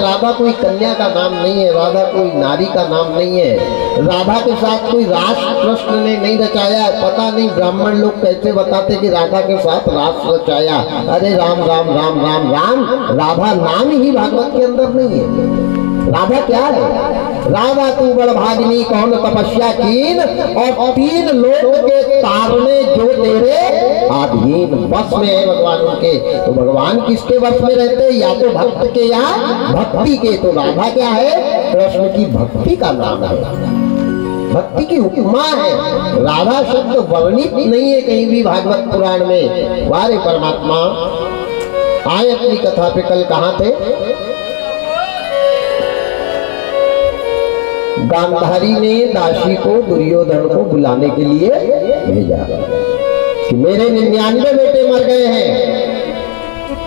राधा कोई कन्या का नाम नहीं है, राधा कोई नारी का नाम नहीं है। राधा के साथ कोई रास कृष्ण ने नहीं रचाया। पता नहीं ब्राह्मण लोग कैसे बताते कि राधा के साथ रास रचाया। अरे राम राम राम राम राम, राधा नाम ही भागवत के अंदर नहीं है। राधा क्या है? राधा तू बड़ भागिनी कौन तपस्या कीन, और 3 लोक के तारने जो तेरे अधीन, बस में है भगवान उनके। तो भगवान किसके वश में रहते? या तो भक्त के या भक्ति के। तो राधा क्या है? कृष्ण की भक्ति का नाम है, भक्ति की उपमा है। राधा शब्द वर्णित नहीं है कहीं भी भागवत पुराण में। वारे परमात्मा, आए अपनी कथा पे। कल कहाँ थे? गांधारी ने दासी को दुर्योधन को बुलाने के लिए भेजा कि मेरे 99 बेटे मर गए हैं,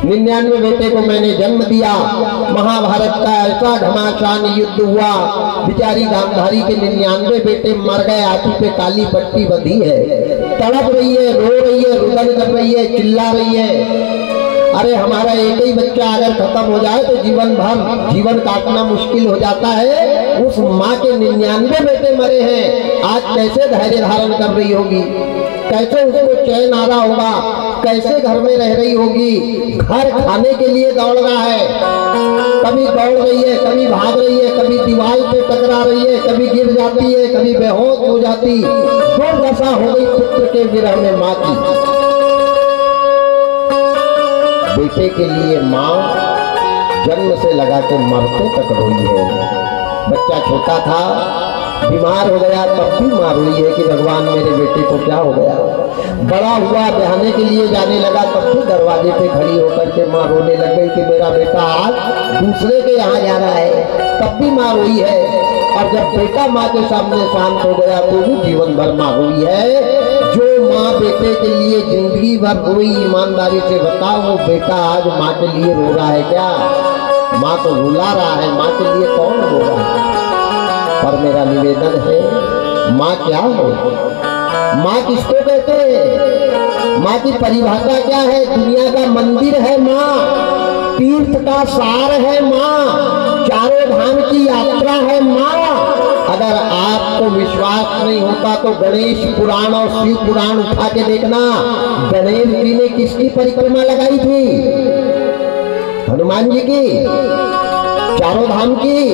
99 बेटे को मैंने जन्म दिया। महाभारत का ऐसा घमासान युद्ध हुआ, बेचारी गांधारी के 99 बेटे मर गए। आंखी पे काली पट्टी बंधी है, तड़प रही है, रो रही है, रुदन कर रही है, चिल्ला रही है। अरे हमारा एक ही बच्चा अगर खत्म हो जाए तो जीवन भर जीवन काटना मुश्किल हो जाता है। उस माँ के 99 बेटे मरे हैं, आज कैसे धैर्य धारण कर रही होगी, कैसे उसको चैन आ रहा होगा, कैसे घर में रह रही होगी। घर खाने के लिए दौड़ रहा है, कभी दौड़ रही है, कभी भाग रही है, कभी दीवार पे टकरा रही है, कभी गिर जाती है, कभी बेहोश हो जाती। दुर्दशा हो गई पुत्र के विरह में माँ की। बेटे के लिए माँ जन्म से लगा के मरते तक रोई है। बच्चा छोटा था, बीमार हो गया, तब भी माँ रोई है कि भगवान मेरे बेटे को क्या हो गया। बड़ा हुआ, बहाने के लिए जाने लगा, तब भी दरवाजे पे खड़ी होकर के माँ रोने लग गई कि मेरा बेटा आज दूसरे के यहाँ जा रहा है। तब भी माँ रोई है, और जब बेटा माँ के सामने शांत हो गया तो भी जीवन भर माँ रोई है। जो माँ बेटे के लिए जिंदगी भर रोई, ईमानदारी से बताओ वो बेटा आज माँ के लिए रो रहा है क्या? माँ तो रुला रहा है, माँ के लिए कौन रो रहा है? पर मेरा निवेदन है, माँ क्या है? माँ किसको कहते हैं? माँ की परिभाषा क्या है? दुनिया का मंदिर है माँ, तीर्थ का सार है माँ, चारों धाम की यात्रा है माँ। अगर आपको विश्वास नहीं होता तो गणेश पुराण और शिव पुराण उठा के देखना। गणेश जी ने किसकी परिक्रमा लगाई थी? हनुमान जी की, चारों धाम की।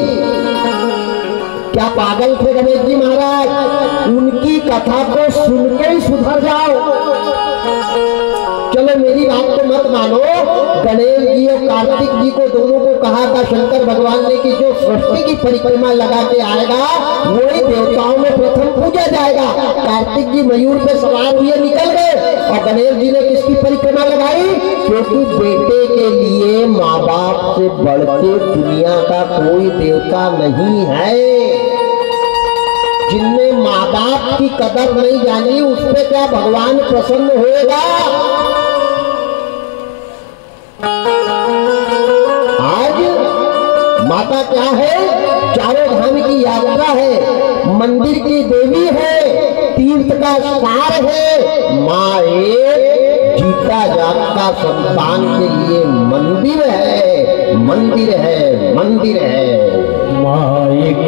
क्या पागल थे गणेश जी महाराज? उनकी कथा को सुन के ही सुधर जाओ। चलो मेरी बात तो मत मानो, गणेश जी और कार्तिक जी को दोनों को कहा था शंकर भगवान ने कि जो सृष्टि की परिक्रमा लगा के आएगा वही देवताओं में प्रथम पूजा जाएगा। कार्तिक जी मयूर पे सवार हुए निकल गए, और गणेश जी ने किसकी परिक्रमा लगाई? क्योंकि बेटे के लिए माँ बाप से बढ़ के दुनिया का कोई देवता नहीं है। जिनने माँ बाप की कदर नहीं जानी उस पे क्या भगवान प्रसन्न होएगा? आज माता क्या है? चारों धाम की यात्रा है, मंदिर की देवी है, तीर्थ का सार है। माँ एक जीता जागता संतान के लिए मंदिर है, मंदिर है, मंदिर है। माँ एक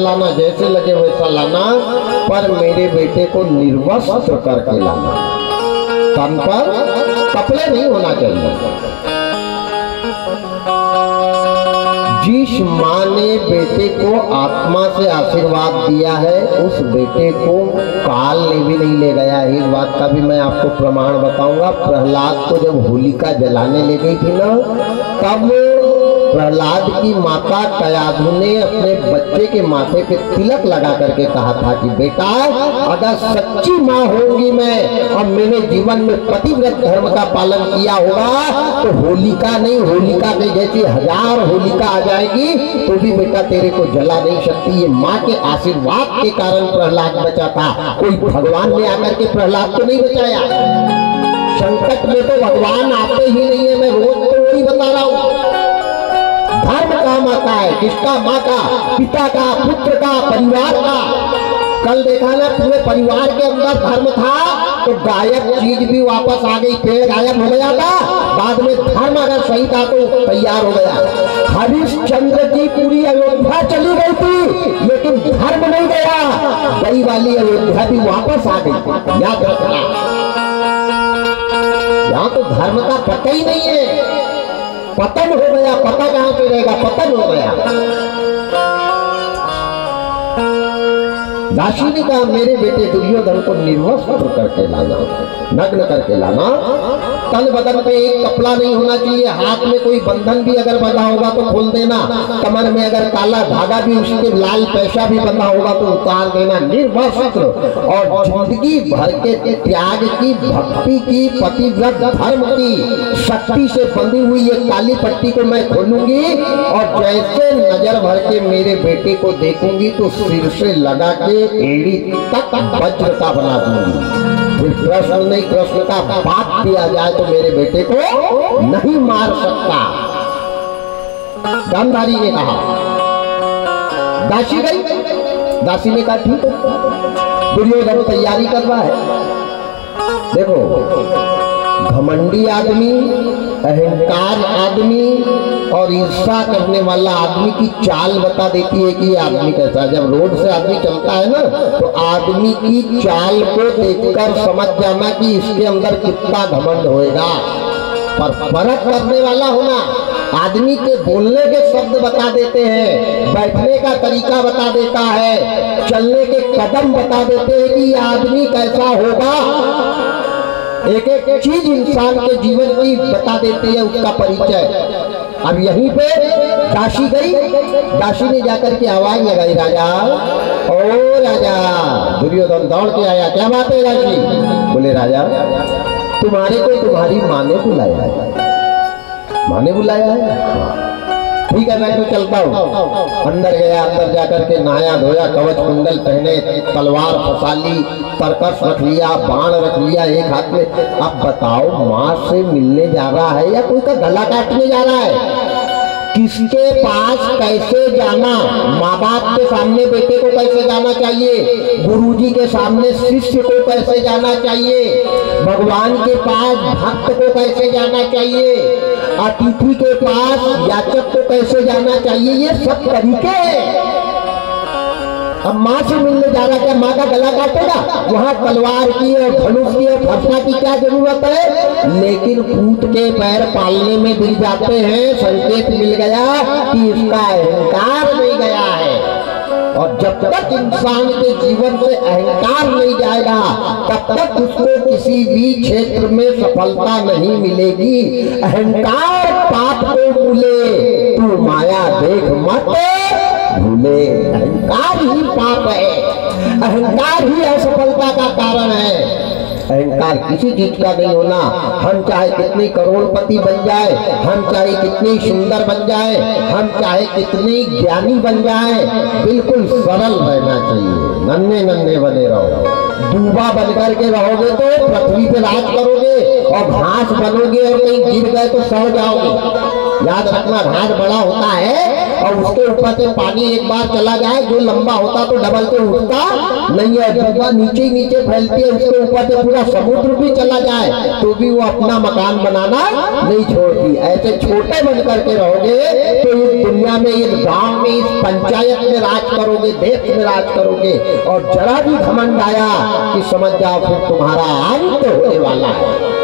लाना जैसे लगे वैसा लाना, पर मेरे बेटे को निर्वस्त्र करके लाना, तन पर कपड़े नहीं होना चाहिए। जिस माँ ने बेटे को आत्मा से आशीर्वाद दिया है, उस बेटे को काल ने भी नहीं ले गया। इस बात का भी मैं आपको प्रमाण बताऊंगा। प्रहलाद को जब होलिका जलाने ले गई थी ना, तब प्रहलाद की माता कयाधु ने अपने बच्चे के माथे पे तिलक लगा करके कहा था कि बेटा, अगर सच्ची माँ होंगी मैं और मैंने जीवन में पतिव्रत धर्म का पालन किया होगा तो होलिका नहीं, होलिका के जैसी 1000 होलिका आ जाएगी तो भी बेटा तेरे को जला नहीं सकती। ये माँ के आशीर्वाद के कारण प्रहलाद बचा था। कोई भगवान ने आकर के प्रहलाद को नहीं बचाया। संकट में तो भगवान आते ही नहीं है, मैं रोज तो वही बता रहा हूँ। धर्म काम आता है, किसका? माँ का, पिता का, पुत्र का, परिवार का। कल देखा ना, पूरे परिवार के अंदर धर्म था तो गायब चीज भी वापस आ गई। पेड़ गायब हो गया था, बाद में धर्म अगर सही था तो तैयार हो गया। हरिश्चंद्र की पूरी अयोध्या चली गई थी लेकिन धर्म नहीं गया। गई वाली अयोध्या भी वापस आ गई। याद रखना, यहाँ तो धर्म का पता ही नहीं है। पतन हो गया, पता कहां पे रहेगा? पतन हो गया। दासी ने कहा मेरे बेटे दुर्योधन को निर्वस्त्र करके लाना, नग्न करके लाना। तन बदन पे एक कपड़ा नहीं होना चाहिए। हाथ में कोई बंधन भी अगर बंधा होगा तो खोल देना। कमर में अगर काला धागा भी, उसके लाल पैसा भी बंधा होगा तो उतार देना। निर्वस्त्र और जिंदगी भर के त्याग की, भक्ति की, पतिव्रत धर्म की शक्ति से बंधी हुई ये काली पट्टी को मैं खोलूंगी और जैसे नजर भर के मेरे बेटे को देखूंगी तो सिर से लगा के एड़ी तक वज्र का बना दूंगी। फिर कृष्ण नहीं, कृष्ण का बात किया जाए तो मेरे बेटे को नहीं मार सकता। गांधारी ने कहा। दासी गई, दासी ने कहा ठीक है। दुर्योधन तैयारी कर रहा है। देखो, घमंडी आदमी, अहंकार आदमी और ईर्षा करने वाला आदमी की चाल बता देती है कि ये आदमी कैसा है। जब रोड से आदमी चलता है ना तो आदमी की चाल को देखकर समझ जाना कि इसके अंदर कितना घमंड होएगा। पर फर्क करने वाला होना। आदमी के बोलने के शब्द बता देते हैं, बैठने का तरीका बता देता है, चलने के कदम बता देते हैं कि ये आदमी कैसा होगा। एक एक चीज इंसान के जीवन की बता देती है उसका परिचय। अब यहीं पे दासी गई, दासी ने जाकर के आवाज लगाई, राजा, ओ राजा। दुर्योधन दौड़ के आया, क्या बात है दासी? बोले राजा, तुम्हारे को तुम्हारी माँ ने बुलाया है। माँ ने बुलाया है? ठीक है, मैं तो चलता हूँ। अंदर गया, अंदर जाकर के नहाया धोया, कवच कुंडल पहने, तलवार फसाली, तरकस रख लिया, बाण रख लिया एक हाथ में। अब बताओ, माँ से मिलने जा रहा है या कोई का गला काटने जा रहा है? किसके पास कैसे जाना? माँ बाप के सामने बेटे को कैसे जाना चाहिए? गुरुजी के सामने शिष्य को कैसे जाना चाहिए? भगवान के पास भक्त को कैसे जाना चाहिए? अतिथि के पास याचक को कैसे जाना चाहिए? ये सब तरीके हैं। अब माँ से मिलने जा रहा, क्या माँ का गला काटेगा? वहाँ तलवार की और धनुष की और फरसा की क्या जरूरत है? लेकिन पूत के पैर पालने में मिल जाते हैं। संकेत मिल गया कि इसका अहंकार नहीं गया है। और जब तक इंसान के जीवन से अहंकार नहीं जाएगा तब तक उसको किसी भी क्षेत्र में सफलता नहीं मिलेगी। अहंकार पाप को भूले, तू माया देख मत भूले। अहंकार ही पाप है, अहंकार ही असफलता का कारण है। अहंकार किसी चीज का नहीं होना। हम चाहे कितनी करोड़पति बन जाए, हम चाहे कितनी सुंदर बन जाए, हम चाहे कितनी ज्ञानी बन जाए, बिल्कुल सरल रहना चाहिए। नन्हे नन्हे बने रहो। दूबा बनकर के रहोगे तो पृथ्वी पे राज करोगे, और घास बनोगे और कहीं गिर गए तो सड़ जाओगे। याद रखना, घास बड़ा होता है और उसके ऊपर से पानी एक बार चला जाए, जो लंबा होता तो डबल से उठता नहीं है, दूबा नीचे ही नीचे फैलती है, उसके ऊपर से पूरा समुद्र भी चला जाए तो भी वो अपना मकान बनाना नहीं छोड़ती। ऐसे छोटे बन करके रहोगे तो इस दुनिया में, इस गांव में, इस पंचायत में राज करोगे, देश में राज करोगे, और जरा भी घमंड आया कि समझ जाओ फिर तुम्हारा अंत होने वाला है।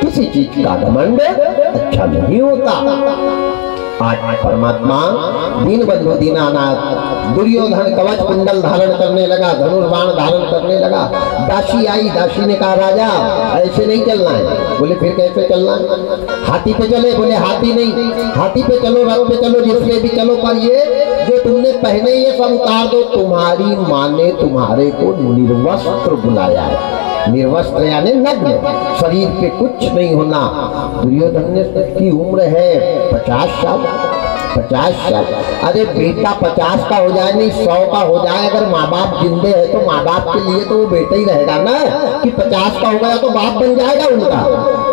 किसी चीज का घमंड अच्छा नहीं होता। आज परमात्मा दीन बंधु दीनानाथ, दुर्योधन कवच कुंडल धारण करने लगा, धनुष बाण धारण करने लगा। दासी आई, दासी ने कहा राजा ऐसे नहीं चलना है। बोले फिर कैसे चलना है? हाथी पे चले? बोले हाथी नहीं, हाथी पे चलो, रथ पे चलो, जिससे भी चलो, पर ये जो तुमने पहने ये सब उतार दो। तुम्हारी माँ ने तुम्हारे को निर्वस्त्र बुलाया है। निर्वस्त्र यानी नग्न, शरीर पे कुछ नहीं होना। दुर्योधन ने की उम्र है 50 साल। 50 साल, अरे बेटा 50 का हो जाए नहीं 100 का हो जाए, अगर माँ बाप जिंदे है तो माँ बाप के लिए तो वो बेटा ही रहेगा ना। कि 50 का हो गया तो बाप बन जाएगा उनका,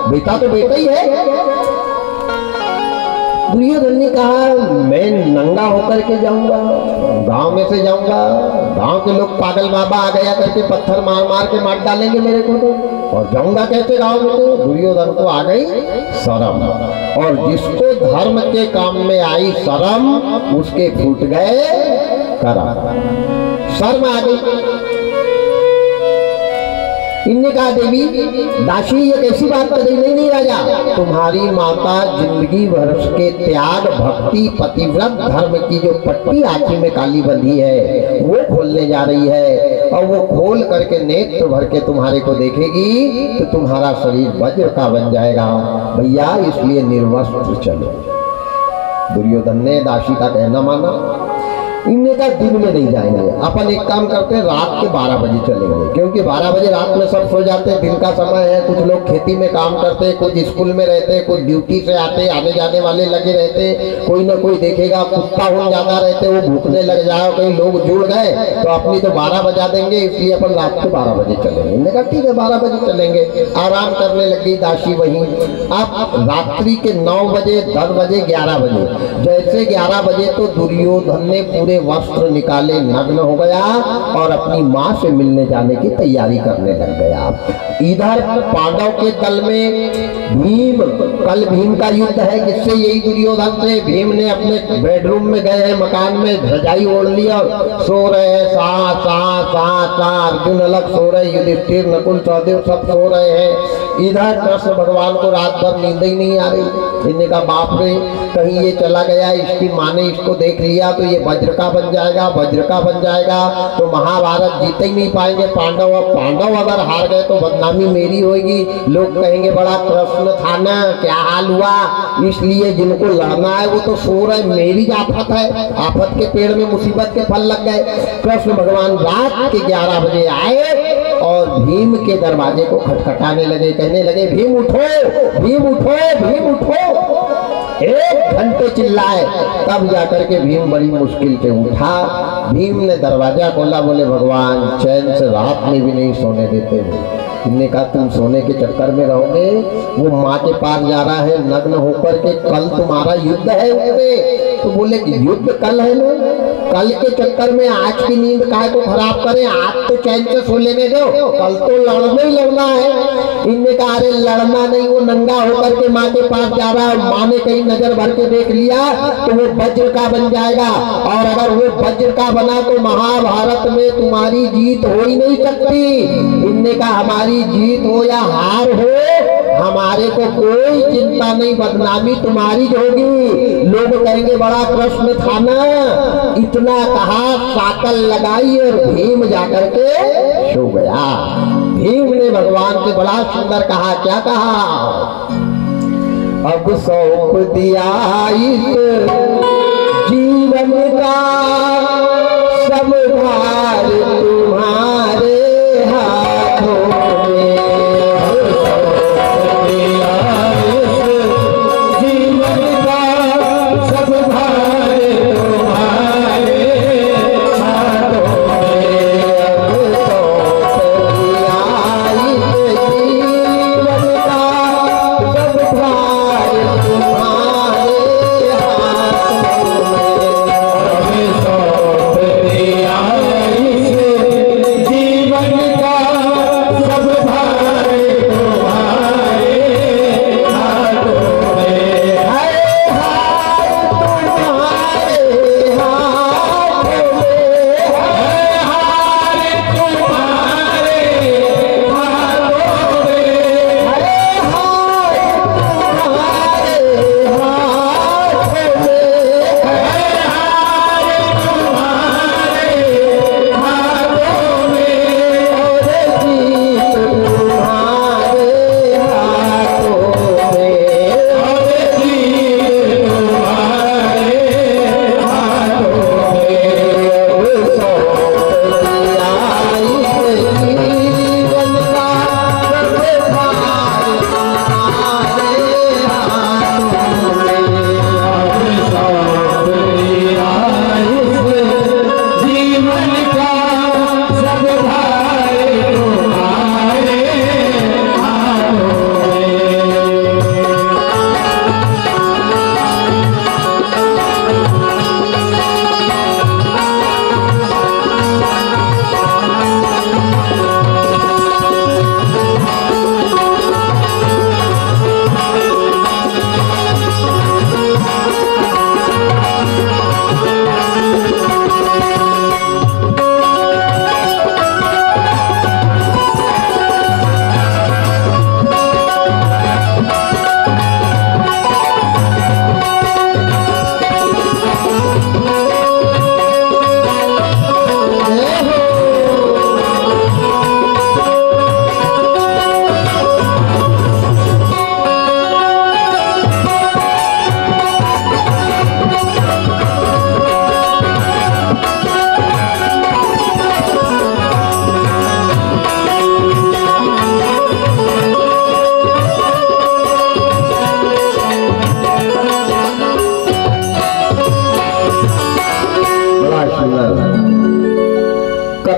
बेटा तो बेटा ही है। दुर्योधन ने कहा मैं नंगा होकर के जाऊंगा, गांव में से जाऊंगा, गांव के लोग पागल बाबा आ गया करके पत्थर मार मार के मार डालेंगे मेरे को, तो और जाऊंगा कैसे गांव में? तो दुर्योधन को आ गई शर्म, और जिसको धर्म के काम में आई शर्म उसके फूट गए करम। शर्म आ गई। इनने कहा देवी दासी ये कैसी बात कर रही? नहीं नहीं राजा, तुम्हारी माता जिंदगी भर के त्याग, भक्ति, पतिव्रत धर्म की जो पट्टी आंखी में काली बंधी है वो खोलने जा रही है, और वो खोल करके नेत्र भर के तुम्हारे को देखेगी तो तुम्हारा शरीर वज्र का बन जाएगा। भैया इसलिए निर्वस्त्र चलो। दुर्योधन ने दासी का कहना माना। इनने कहा दिन में नहीं जाएंगे, अपन एक काम करते हैं रात के 12 बजे चलेंगे, क्योंकि 12 बजे रात में सब सो जाते हैं, दिन का समय है। कुछ लोग खेती में काम करते हैं, कुछ स्कूल में रहते हैं, कुछ ड्यूटी से आते, आने जाने वाले लगे रहते, कोई ना कोई देखेगा, कुत्ता हो ज्यादा रहते, वो भूखने लग जाए, कई लोग जुड़ गए तो अपनी तो 12 बजा देंगे, इसलिए अपन रात के 12 बजे चलेंगे। इन्होंने कहा ठीक है 12 बजे चलेंगे। आराम करने लगी दासी वहीं। अब रात्रि के 9 बजे, 10 बजे, 11 बजे, जैसे 11 बजे तो दुर्योधन ने पूरे वस्त्र निकाले, नग्न हो गया और अपनी मां से मिलने जाने की तैयारी करने लग गया। इधर पांडव के दल में भीम, कल भीम का युद्ध है, जिससे यही दुर्योधन से भीम ने अपने बेडरूम में गए हैं, मकान में रजाई ओढ़ लिया और सो रहे हैं। अर्जुन अलग सो रहे, युधिष्ठिर, नकुल, सहदेव सब सो रहे हैं। इधर कृष्ण भगवान को रात भर नींद ही नहीं आ रही। इन्हें कहा बाप रे कहीं ये चला गया, इसकी माँ ने इसको देख लिया तो ये वज्र का बन जाएगा, वज्र का बन जाएगा तो महाभारत जीते ही नहीं पाएंगे पांडव। अब पांडव अगर हार गए तो बदनामी मेरी होगी, लोग कहेंगे बड़ा कृष्ण था ना, क्या हाल हुआ। इसलिए जिनको लड़ना है वो तो सो रहे, मेरी आफत है, आफत के पेड़ में मुसीबत के फल लग गए। कृष्ण भगवान रात के 11 बजे आए और भीम के दरवाजे को खटखटाने लगे, कहने लगे भीम उठो, भीम उठो, भीम उठो। 1 घंटे चिल्लाए, तब जाकर के भीम बड़ी मुश्किल से उठा। भीम ने दरवाजा खोला, बोले भगवान चैन से रात में भी नहीं सोने देते हो। इनने कहा तुम सोने के चक्कर में रहोगे, वो माँ के पास जा रहा है नग्न होकर के, कल तुम्हारा युद्ध है उससे। तो बोले कि युद्ध कल है ना, कल के चक्कर में आज की नींद काहे को खराब करें, आज तो चैन से सो लेने दो, कल तो लड़ना ही लड़ना है। इनने कहा अरे लड़ना नहीं, वो नंगा होकर के माँ के पास जा रहा है, माँ ने कहीं नजर भर के देख लिया तो वो वज्र का बन जाएगा, और अगर वो वज्र का बना तो महाभारत में तुम्हारी जीत हो ही नहीं सकती। इनने कहा हमारी जीत हो या हार हो हमारे को कोई चिंता नहीं, बदनामी तुम्हारी होगी, लोग कहेंगे बड़ा कृष्ण था ना। इतना कहा, साकल लगाई और भीम जाकर के सो गया। भीम ने भगवान से बड़ा सुंदर कहा, क्या कहा, अब सौंप दिया इस जीवन का सब भार तुम्हारे हाथों में, सौंप दिया इस जीवन का सब भार तुम्हारे हाथों में।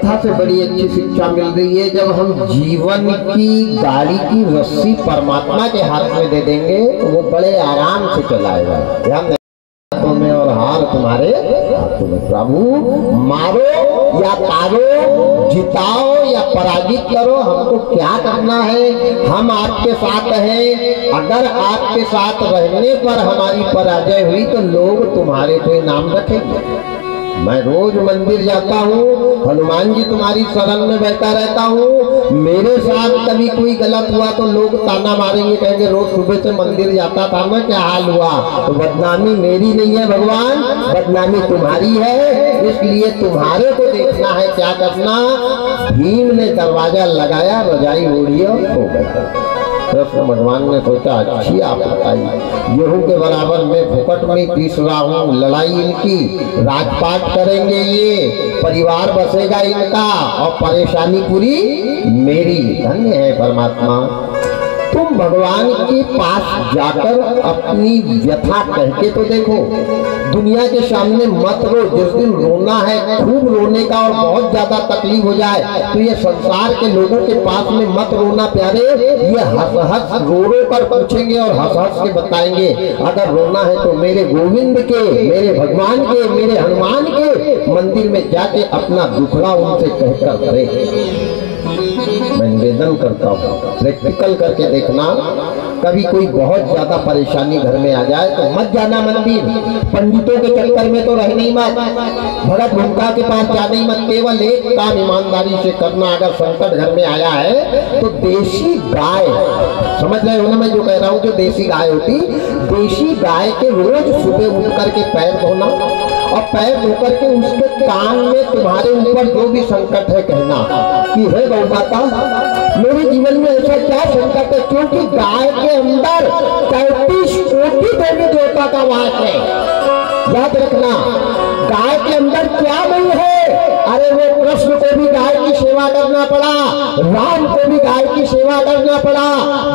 कथा से बड़ी अच्छी शिक्षा मिल रही है। जब हम जीवन की गाड़ी की रस्सी परमात्मा के हाथ में दे देंगे तो वो बड़े आराम से चलाएगा। ध्यान हाथों में और हार तुम्हारे हाथों में। प्रभु मारो या तारो, जिताओ या पराजित करो, हमको क्या करना है? हम आपके साथ हैं। अगर आपके साथ रहने पर हमारी पराजय हुई तो लोग तुम्हारे कोई नाम रखेंगे। मैं रोज मंदिर जाता हूँ, हनुमान जी तुम्हारी शरण में बैठा रहता हूँ। मेरे साथ कभी कोई गलत हुआ तो लोग ताना मारेंगे, कहेंगे रोज सुबह से मंदिर जाता था ना, क्या हाल हुआ? तो बदनामी मेरी नहीं है भगवान, बदनामी तुम्हारी है। इसलिए तुम्हारे को देखना है क्या करना। भीम ने दरवाजा लगाया, रजाई ओढ़ी और सो गया। कृष्ण भगवान ने सोचा अच्छी आप बताई, गेहूं के बराबर में फुकट में पीस रहा हूँ, लड़ाई इनकी, राजपाट करेंगे ये, परिवार बसेगा इनका और परेशानी पूरी मेरी। धन्य है परमात्मा, तुम भगवान के पास जाकर अपनी व्यथा कह के तो देखो। दुनिया के सामने मत रो। जिस दिन रोना है, खूब रोने का और बहुत ज्यादा तकलीफ हो जाए तो ये संसार के लोगों के पास में मत रोना प्यारे। ये हंस हंस रो रो कर पूछेंगे और हंस हंस के बताएंगे। अगर रोना है तो मेरे गोविंद के, मेरे भगवान के, मेरे हनुमान के मंदिर में जाके अपना दुखड़ा उनसे कहकर करे। मैं निवेदन करता हूँ प्रैक्टिकल करके देखना। कभी कोई बहुत ज्यादा परेशानी घर में आ जाए तो मत जाना मंदिर, पंडितों के चक्कर में तो रहना ही मत, भगत भूमिका के पास जाना ही मत। केवल एक काम ईमानदारी से करना। अगर संकट घर में आया है तो देशी गाय, समझ रहे हो ना मैं जो कह रहा हूँ, जो देशी गाय होती, देशी गाय के रोज सुबह उठ करके पैर धोना और पैर धोकर के उसके कान में तुम्हारे ऊपर जो भी संकट है कहना कि हे गौ माता, मेरे जीवन में ऐसा क्या संकट है? क्योंकि गाय के अंदर 33 कोटि देवी देवता का वास है। याद रखना, गाय के अंदर क्या नहीं है। अरे वो कृष्ण को भी गाय की सेवा करना पड़ा, राम को भी गाय की सेवा करना पड़ा,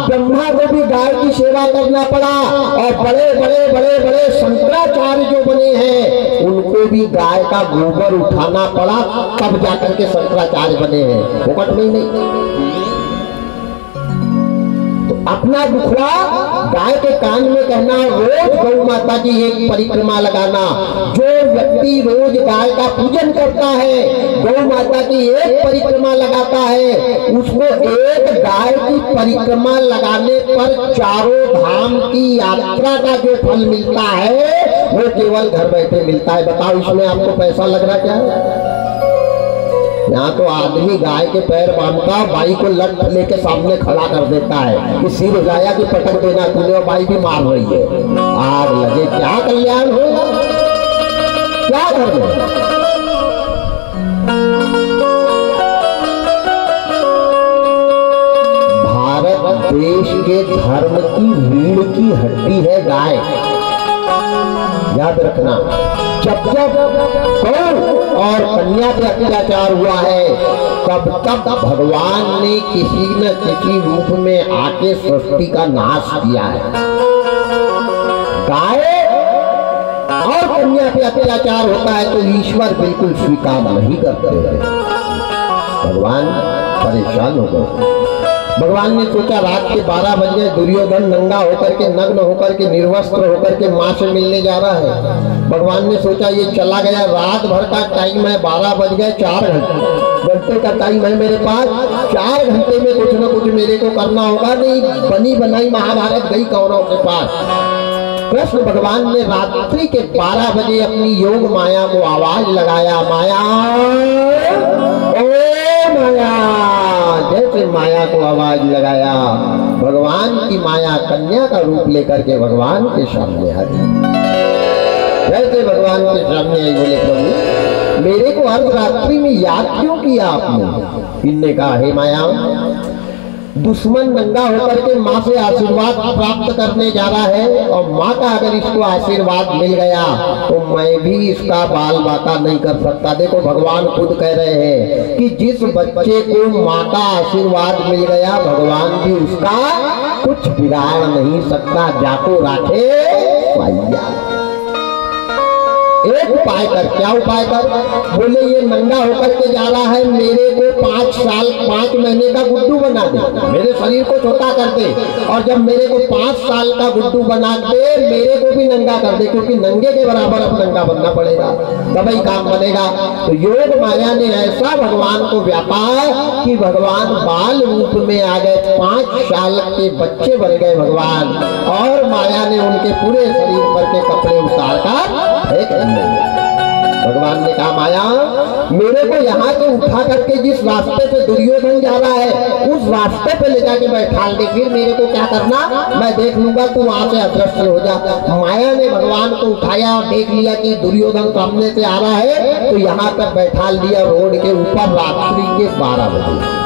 ब्रह्मा को भी गाय की सेवा करना पड़ा, और बड़े बड़े बड़े बड़े शंकराचार्य जो बने हैं उनको भी गाय का गोबर उठाना पड़ा, तब जाकर के शंकराचार्य बने हैं, फुकट में नहीं। अपना दुखड़ा गाय के कान में कहना, रोज गौ माता की एक परिक्रमा लगाना। जो व्यक्ति रोज गाय का पूजन करता है, गौ माता की एक परिक्रमा लगाता है, उसको एक गाय की परिक्रमा लगाने पर चारों धाम की यात्रा का जो फल मिलता है वो केवल घर बैठे मिलता है। बताओ इसमें आपको पैसा लग रहा क्या है? यहाँ तो आदमी गाय के पैर बांधता, बाई को लट लेके सामने खड़ा कर देता है कि सिर हिलाया कि पटक देना तूने, और बाई भी मार रही है। आग लगे, क्या कल्याण होगा, क्या कर रहे? भारत देश के धर्म की रीढ़ की हड्डी है गाय, याद रखना। जब जब गौ और कन्या पे अत्याचार हुआ है तब तब भगवान ने किसी न किसी रूप में आके सृष्टि का नाश किया है। गाय और कन्या पे अत्याचार होता है तो ईश्वर बिल्कुल स्वीकार नहीं करते हैं। भगवान परेशान हो गए। भगवान ने सोचा रात के 12 बज गए, दुर्योधन नंगा होकर के, नग्न होकर के, निर्वस्त्र होकर के माँ से मिलने जा रहा है। भगवान ने सोचा ये चला गया, रात भर का टाइम है, 12 बज गए, 4 घंटे का टाइम है मेरे पास, 4 घंटे में कुछ न कुछ मेरे को करना होगा। नहीं बनी बनाई महाभारत गई कौरवों के पास। कृष्ण भगवान ने रात्रि के 12 बजे अपनी योग माया को आवाज लगाया, माया ओ माया। जैसे माया को आवाज लगाया, भगवान की माया कन्या का रूप लेकर के भगवान के सामने आ गई। जैसे भगवान के सामने आई, बोले प्रभु मेरे को अर्धरात्रि में याद क्यों किया आपने? इनने कहा हे माया, दुश्मन नंगा होकर के माँ से आशीर्वाद प्राप्त करने जा रहा है, और माँ का अगर इसको आशीर्वाद मिल गया तो मैं भी इसका बाल बाका नहीं कर सकता। देखो भगवान खुद कह रहे हैं कि जिस बच्चे को माँ का आशीर्वाद मिल गया भगवान भी उसका कुछ बिगाड़ नहीं सकता। जाको राखे पाइया। एक उपाय कर, क्या उपाय कर? बोले ये नंगा होकर के जा रहा है, महीने का गुड्डू बना दे, मेरे शरीर को छोटा कर दे, और जब मेरे को 5 साल का गुड्डू बना दे मेरे को भी नंगा कर दे, क्योंकि नंगे के बराबर अब नंगा बनना पड़ेगा तभी काम बनेगा। तो योग माया ने ऐसा भगवान को व्यापा कि भगवान बाल रूप में आ गए, 5 साल के बच्चे बन गए भगवान, और माया ने उनके पूरे शरीर पर के कपड़े उतार कर फेंक दिए। भगवान ने कहा माया मेरे को यहाँ से उठा करके जिस रास्ते पे दुर्योधन जा रहा है उस रास्ते पे ले जाके बैठा दे, फिर मेरे को क्या करना मैं देख लूंगा, तू वहां से अदृश्य हो जा। माया ने भगवान को उठाया और देख लिया कि दुर्योधन सामने से आ रहा है, तो यहाँ पर बैठा दिया रोड के ऊपर रात्रि के 12 बजे।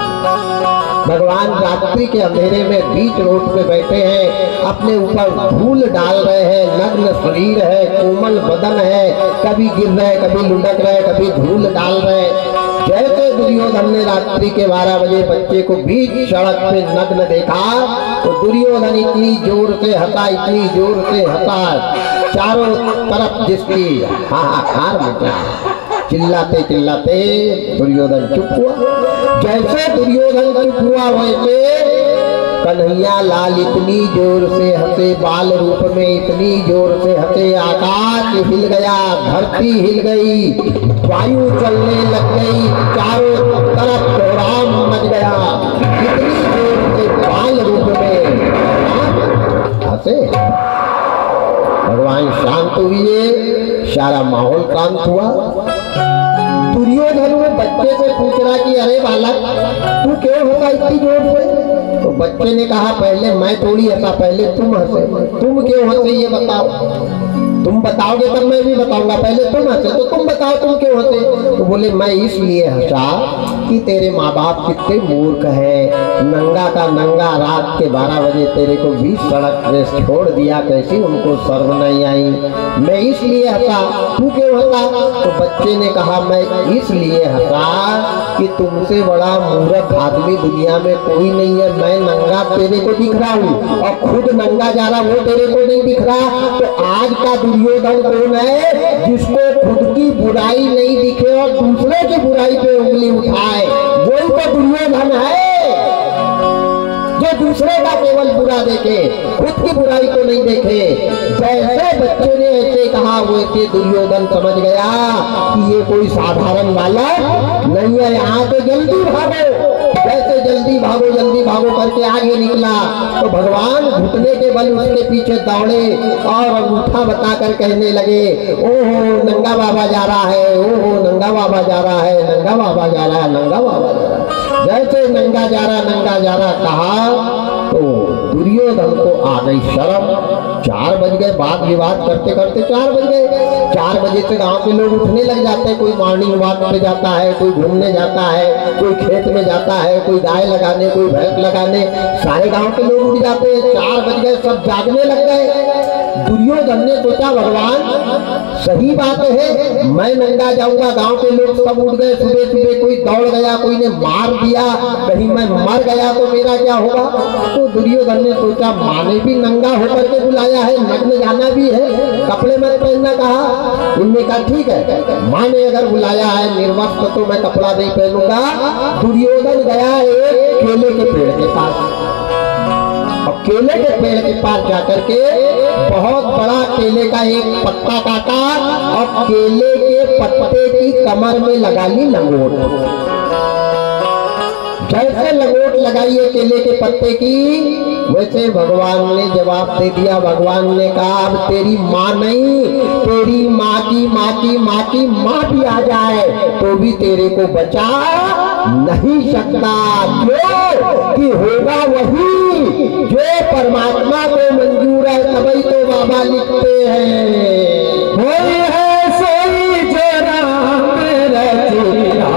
भगवान रात्रि के अंधेरे में बीच रोड पे बैठे हैं, अपने ऊपर धूल डाल रहे हैं, नग्न शरीर है, कोमल बदन है, कभी गिर रहे कभी लुढ़क रहे कभी धूल डाल रहे। जैसे दुर्योधन ने रात्रि के 12 बजे बच्चे को बीच सड़क पे नग्न देखा तो दुर्योधन इतनी जोर से हंसा, इतनी जोर से हंसा, चारों तरफ जिसकी हाहाकार मचा, चिल्लाते चिल्लाते दुर्योधन चुप हुआ। जैसे दुर्योधन चुप हुआ वैसे कन्हैया लाल इतनी जोर से हंसे, बाल रूप में इतनी जोर से हंसे, आकाश हिल गया, धरती हिल गई, वायु चलने लग गई, चारों तरफ कोहराम मच गया, इतनी जोर से बाल रूप में हंसे। भगवान शांत हुए, सारा माहौल शांत हुआ। दुर्योधन वो बच्चे से पूछ रहा कि अरे बालक तू क्यों हंसा इतनी जोर से? तो बच्चे ने कहा पहले मैं थोड़ी हंसा, पहले तुम हंसे, तुम क्यों हंसे ये बताओ, तुम बताओगे तब मैं भी बताऊंगा, पहले तुम हंसे तो तुम बताओ तुम क्यों हंसे। तो बोले मैं इसलिए हंसा कि तेरे माँ बाप कितने मूर्ख हैं, नंगा का नंगा रात के 12 बजे तेरे को बीच सड़क पे छोड़ दिया, कैसी उनको शर्म नहीं आई, मैं इसलिए हंसा, तू क्यों हंसा? तो बच्चे ने कहा मैं इसलिए हंसा कि तुमसे बड़ा मूर्ख आदमी दुनिया में कोई नहीं है, मैं नंगा तेरे को दिख रहा हूँ और खुद नंगा जा रहा वो तेरे को नहीं दिख रहा। तो आज का दुर्योधन कौन है? जिसको खुद की बुराई नहीं दिखे और दूसरे की बुराई पे उंगली उठाए, वही तो दुर्योधन है। जो दूसरे का केवल बुरा देखे, खुद की बुराई को नहीं देखे। जैसे बच्चे ने ऐसे कहा वैसे दुर्योधन समझ गया कि ये कोई साधारण बालक नहीं है, यहाँ से जल्दी भागो। जैसे जल्दी भागो करके आगे निकला तो भगवान घुटने के बल उसके पीछे दौड़े और अंगूठा बताकर कहने लगे ओहो नंगा बाबा जा रहा है, ओहो नंगा बाबा जा रहा है, नंगा बाबा जा रहा है, नंगा बाबा जा रहा है। जैसे नंगा जा रहा कहा तो दुर्योधन को आ गई शर्म। 4 बज गए, बात विवाद करते करते 4 बज गए। 4 बजे से गांव के लोग उठने लग जाते हैं, कोई मॉर्निंग वॉक पे जाता है, कोई घूमने जाता है, कोई खेत में जाता है, कोई गाय लगाने, कोई भैंस लगाने, सारे गांव के लोग उठ जाते हैं। 4 बज गए, सब जागने लग गए। दुर्योधन ने सोचा भगवान सही बात है, मैं नंगा जाऊंगा, गांव के लोग सब उठ गए, सुबह सुबह कोई दौड़ गया, कोई ने मार दिया, कहीं मैं मर गया तो मेरा क्या होगा। तो दुर्योधन ने सोचा माँ ने भी नंगा होकर के बुलाया है, नग्न जाना भी है, कपड़े मत पहनना कहा। उन्होंने कहा ठीक है, माँ ने अगर बुलाया है निर्वस्त्र तो मैं कपड़ा नहीं पहनूंगा। दुर्योधन गया एक केले के पेड़ के पास और केले के पेड़ के पास जाकर के बहुत बड़ा केले का एक पत्ता काटा और केले के पत्ते की कमर में लगा ली लंगोट। जैसे लंगोट लगाई है केले के पत्ते की, वैसे भगवान ने जवाब दे दिया। भगवान ने कहा अब तेरी माँ नहीं, तेरी माँ की माँ की माँ की माँ भी आ जाए तो भी तेरे को बचा नहीं सकता। क्यों कि होगा वही जो परमात्मा को मंजूर है, तभी तो बाबा लिखते हैं कोई है सोई जो राम रचिया,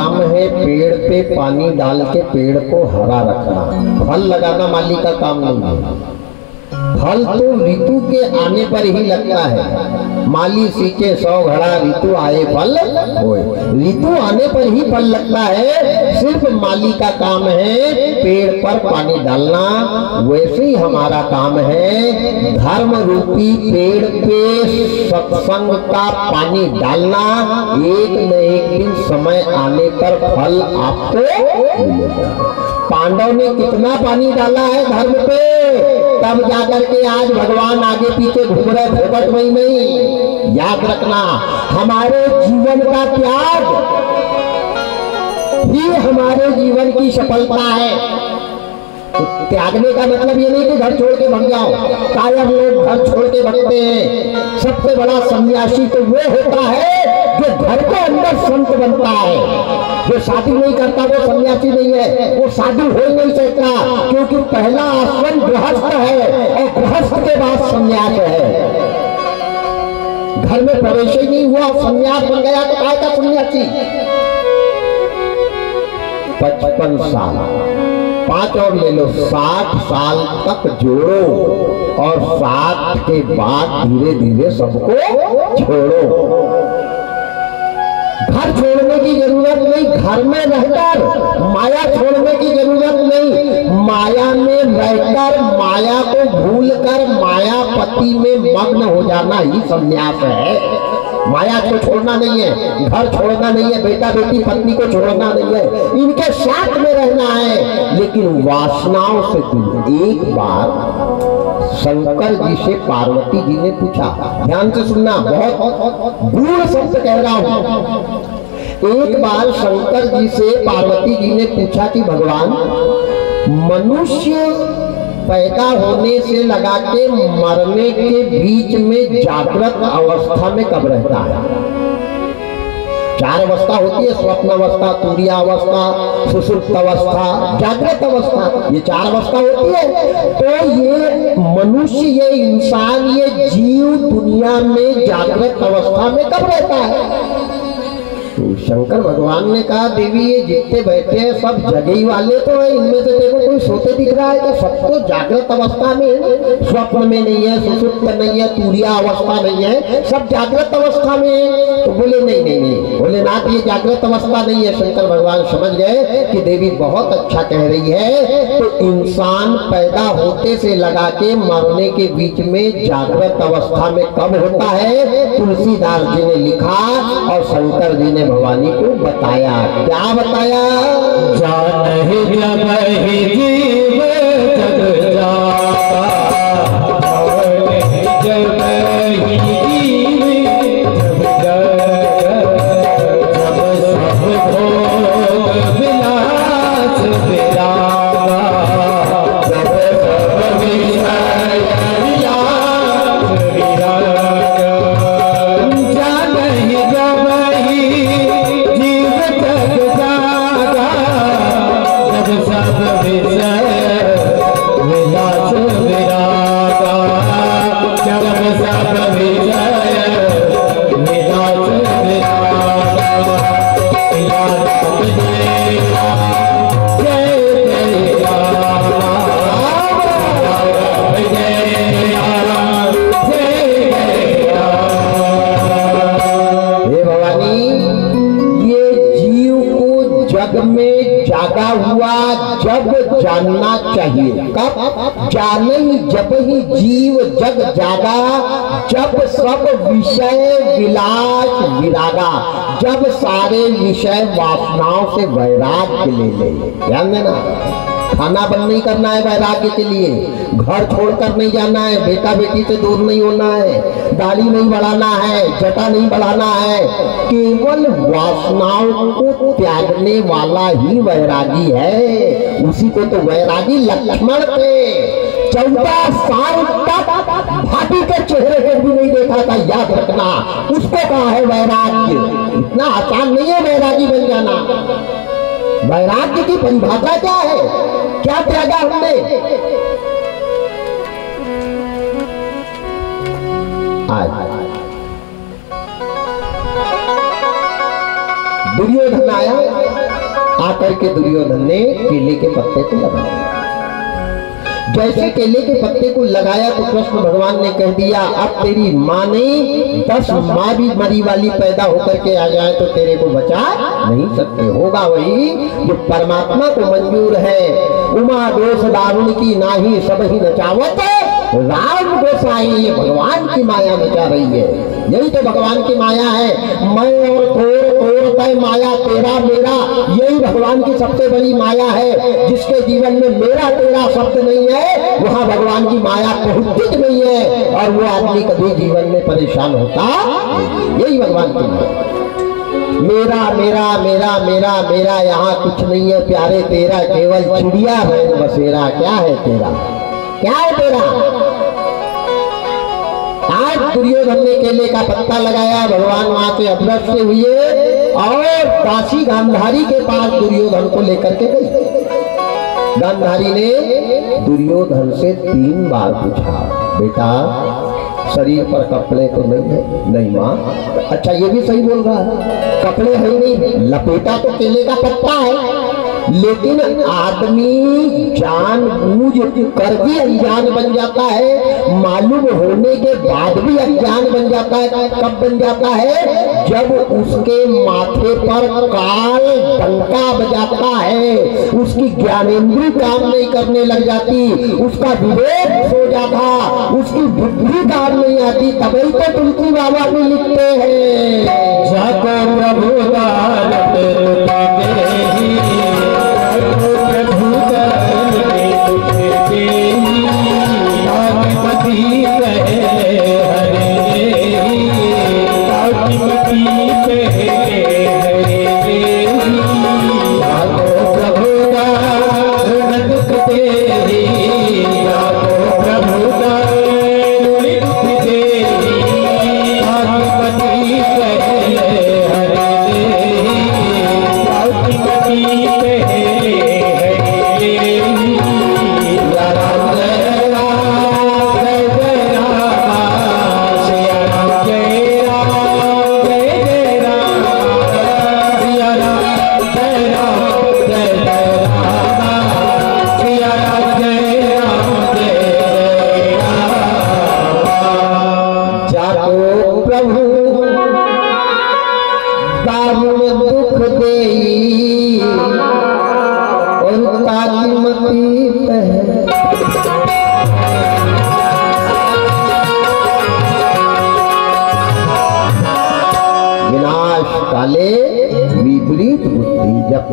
काम है पेड़ पे पानी डाल के पेड़ को हरा रखना। फल लगाना माली का काम नहीं है। फल तो ऋतु के आने पर ही लगता है। माली सींचे 100 घड़ा, ऋतु आए फल होए। ऋतु आने पर ही फल लगता है। सिर्फ माली का काम है पेड़ पर पानी डालना। वैसे ही हमारा काम है धर्म रूपी पेड़ पे सत्संग का पानी डालना। एक न एक दिन समय आने पर फल आपको मिलेगा। पांडव ने कितना पानी डाला है धर्म पे, तब जाकर के आज भगवान आगे पीछे घूम रहे फोकट में ही नहीं। याद रखना, हमारे जीवन का त्याग ही हमारे जीवन की सफलता है। तो त्यागने का मतलब ये नहीं कि घर छोड़ के भाग जाओ। कायम लोग घर छोड़ के भागते हैं। सबसे बड़ा सन्यासी तो वो होता है जो घर के अंदर संत बनता है। जो शादी नहीं करता वो सन्यासी नहीं है, वो साधु हो नहीं सकता, क्योंकि पहला आश्रम गृहस्थ है और गृहस्थ के बाद सन्यास है। घर में प्रवेश ही नहीं हुआ, सन्यास बन गया तो काय का सन्यासी। 55 साल, 5 और ले लो, 60 साल तक जोड़ो और 60 के बाद धीरे धीरे सबको छोड़ो। घर छोड़ने की जरूरत नहीं, घर में रहकर माया छोड़ने की जरूरत नहीं। माया में रहकर माया को भूलकर मायापति में मग्न हो जाना ही संन्यास है। माया को छोड़ना नहीं है, घर छोड़ना नहीं है, बेटा बेटी पत्नी को छोड़ना नहीं है, इनके साथ में रहना है, लेकिन वासनाओं से दूर। एक बार शंकर जी से पार्वती जी ने पूछा, ध्यान से सुनना, बहुत गूढ़ शब्द कह रहा हूं। एक बार शंकर जी से पार्वती जी ने पूछा कि भगवान, मनुष्य पैदा होने से लगा के मरने के बीच में जागृत अवस्था में कब रहता है? 4 अवस्था होती है, स्वप्न अवस्था, तुरीय अवस्था, सुषुप्त अवस्था, जागृत अवस्था, ये 4 अवस्था होती है। तो ये मनुष्य, ये इंसान, ये जीव दुनिया में जागृत अवस्था में कब रहता है? शंकर भगवान ने कहा, देवी ये जितने बैठे हैं सब जगही वाले तो है, इनमें से देखो कोई सोते दिख रहा है क्या? सब तो जागृत अवस्था में है, स्वप्न में नहीं है, सुषुप्त नहीं है, तुरीय अवस्था नहीं है, सब जागृत अवस्था में है। तो बोले नहीं नहीं नहीं, भोलेनाथ ये जागृत अवस्था नहीं है। शंकर भगवान समझ गए कि देवी बहुत अच्छा कह रही है। तो इंसान पैदा होते से लगा के मरने के बीच में जागृत अवस्था में कब होता है? तुलसीदास जी ने लिखा और शंकर जी ने भवानी को बताया। क्या बताया? जानहि जब ही जीव जग जाता, जब ही जीव जग जब सब भोग विलास विरागा, जब सब विषय विलास विरागा, जानहि जब जानना चाहिए। कब? जाने ही जब ही जीव जग जागा, जब सब विषय विलास विरागा, जब सारे विषय वासनाओं से वैराग्य ले ले। ध्यान देना, खाना बंद नहीं करना है वैराग्य के लिए, घर छोड़कर नहीं जाना है, बेटा बेटी से दूर नहीं होना है, दाढ़ी नहीं बढ़ाना है, जटा नहीं बढ़ाना है। केवल वासनाओं को त्यागने वाला ही वैरागी है। उसी को तो वैरागी लक्ष्मण थे। 14 साल तक भाभी के चेहरे को भी नहीं देखा था, याद रखना। उसको कहा है वैराग्य। इतना आसान नहीं है वैरागी बन जाना। वैराग्य की परिभाषा क्या है? क्या त्यागा हमने? आज दुर्योधन आया, आकर के दुर्योधन ने केले के पत्ते को लगाया। जैसे केले के पत्ते को लगाया तो कृष्ण भगवान ने कह दिया, अब तेरी माँ ने 10 माँ भी मरी वाली पैदा होकर के आ जाए तो तेरे को बचा नहीं सकते। होगा वही जो परमात्मा को मंजूर है। उमा दोष दारुण की नाही सब ही नचावत राम गोसाई, ये भगवान की माया नचा रही है। यही तो भगवान की माया है। मैं और तोर तय माया तेरा मेरा, यही भगवान की सबसे बड़ी माया है। जिसके जीवन में मेरा तेरा शब्द नहीं है वहां भगवान की माया पहुंचती नहीं है और वो आदमी कभी जीवन में परेशान होता। यही भगवान की माया। मेरा मेरा मेरा मेरा मेरा यहाँ कुछ नहीं है प्यारे, तेरा केवल चिड़िया बैन बसेरा। क्या है तेरा, क्या है तेरा? आज दुर्योधन ने केले का पत्ता लगाया, भगवान वहां से अदृश्य हुए और काशी गांधारी के पास दुर्योधन को लेकर के गई। गांधारी ने दुर्योधन से 3 बार पूछा, बेटा शरीर पर कपड़े तो नहीं है? नहीं माँ। अच्छा ये भी सही बोल रहा है, कपड़े है नहीं, लपेटा तो केले का पत्ता है। लेकिन आदमी जानबूझ कर भी अनजान बन जाता है, मालूम होने के बाद भी अनजान बन जाता है। कब बन जाता है? जब उसके माथे पर काल डंका बजाता है, उसकी ज्ञानेंद्रिय काम नहीं करने लग जाती, उसका विवेक सो जाता, उसकी बुद्धि काम नहीं आती। तभी तो तुलसी बाबा भी लिखते हैं, जाको प्रभु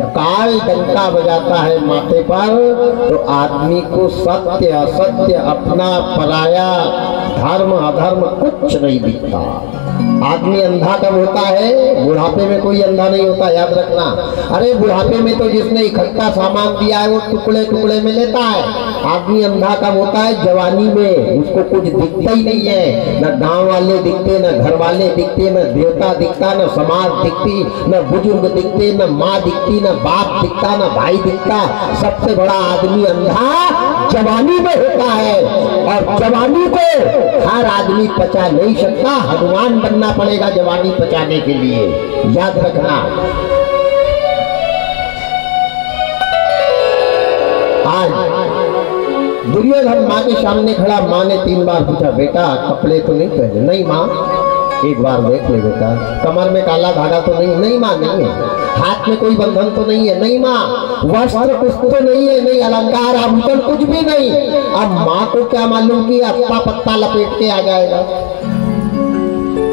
काल डंका बजाता है माथे पर तो आदमी को सत्य असत्य, अपना पराया, धर्म अधर्म कुछ नहीं दिखता। आदमी अंधा कब होता है? बुढ़ापे में कोई अंधा नहीं होता, याद रखना। अरे बुढ़ापे में तो जिसने इकट्ठा सामान दिया है वो टुकड़े टुकड़े में लेता है। आदमी अंधा कब होता है? जवानी में। उसको कुछ दिखता ही नहीं है, न गांव वाले दिखते, न घर वाले दिखते, न देवता दिखता, न समाज दिखती, न बुजुर्ग दिखते, न माँ दिखती, न बाप दिखता, न भाई दिखता। सबसे बड़ा आदमी अंधा जवानी में होता है और जवानी को हर आदमी पचा नहीं सकता। हनुमान बनना पड़ेगा जवानी पचाने के लिए, याद रखना। आज दुर्योधन माँ के सामने खड़ा, माँ ने 3 बार पूछा, बेटा कपड़े तो नहीं पहने? नहीं माँ। एक बार देख ले बेटा, कमर में काला धागा तो नहीं? नहीं माँ नहीं है। हाथ में कोई बंधन तो नहीं है? नहीं माँ। वस्त्र कुछ तो नहीं है? नहीं। अलंकार आभूषण कुछ भी नहीं। अब माँ को क्या मालूम कि अप्पा पत्ता लपेट के आ जाएगा।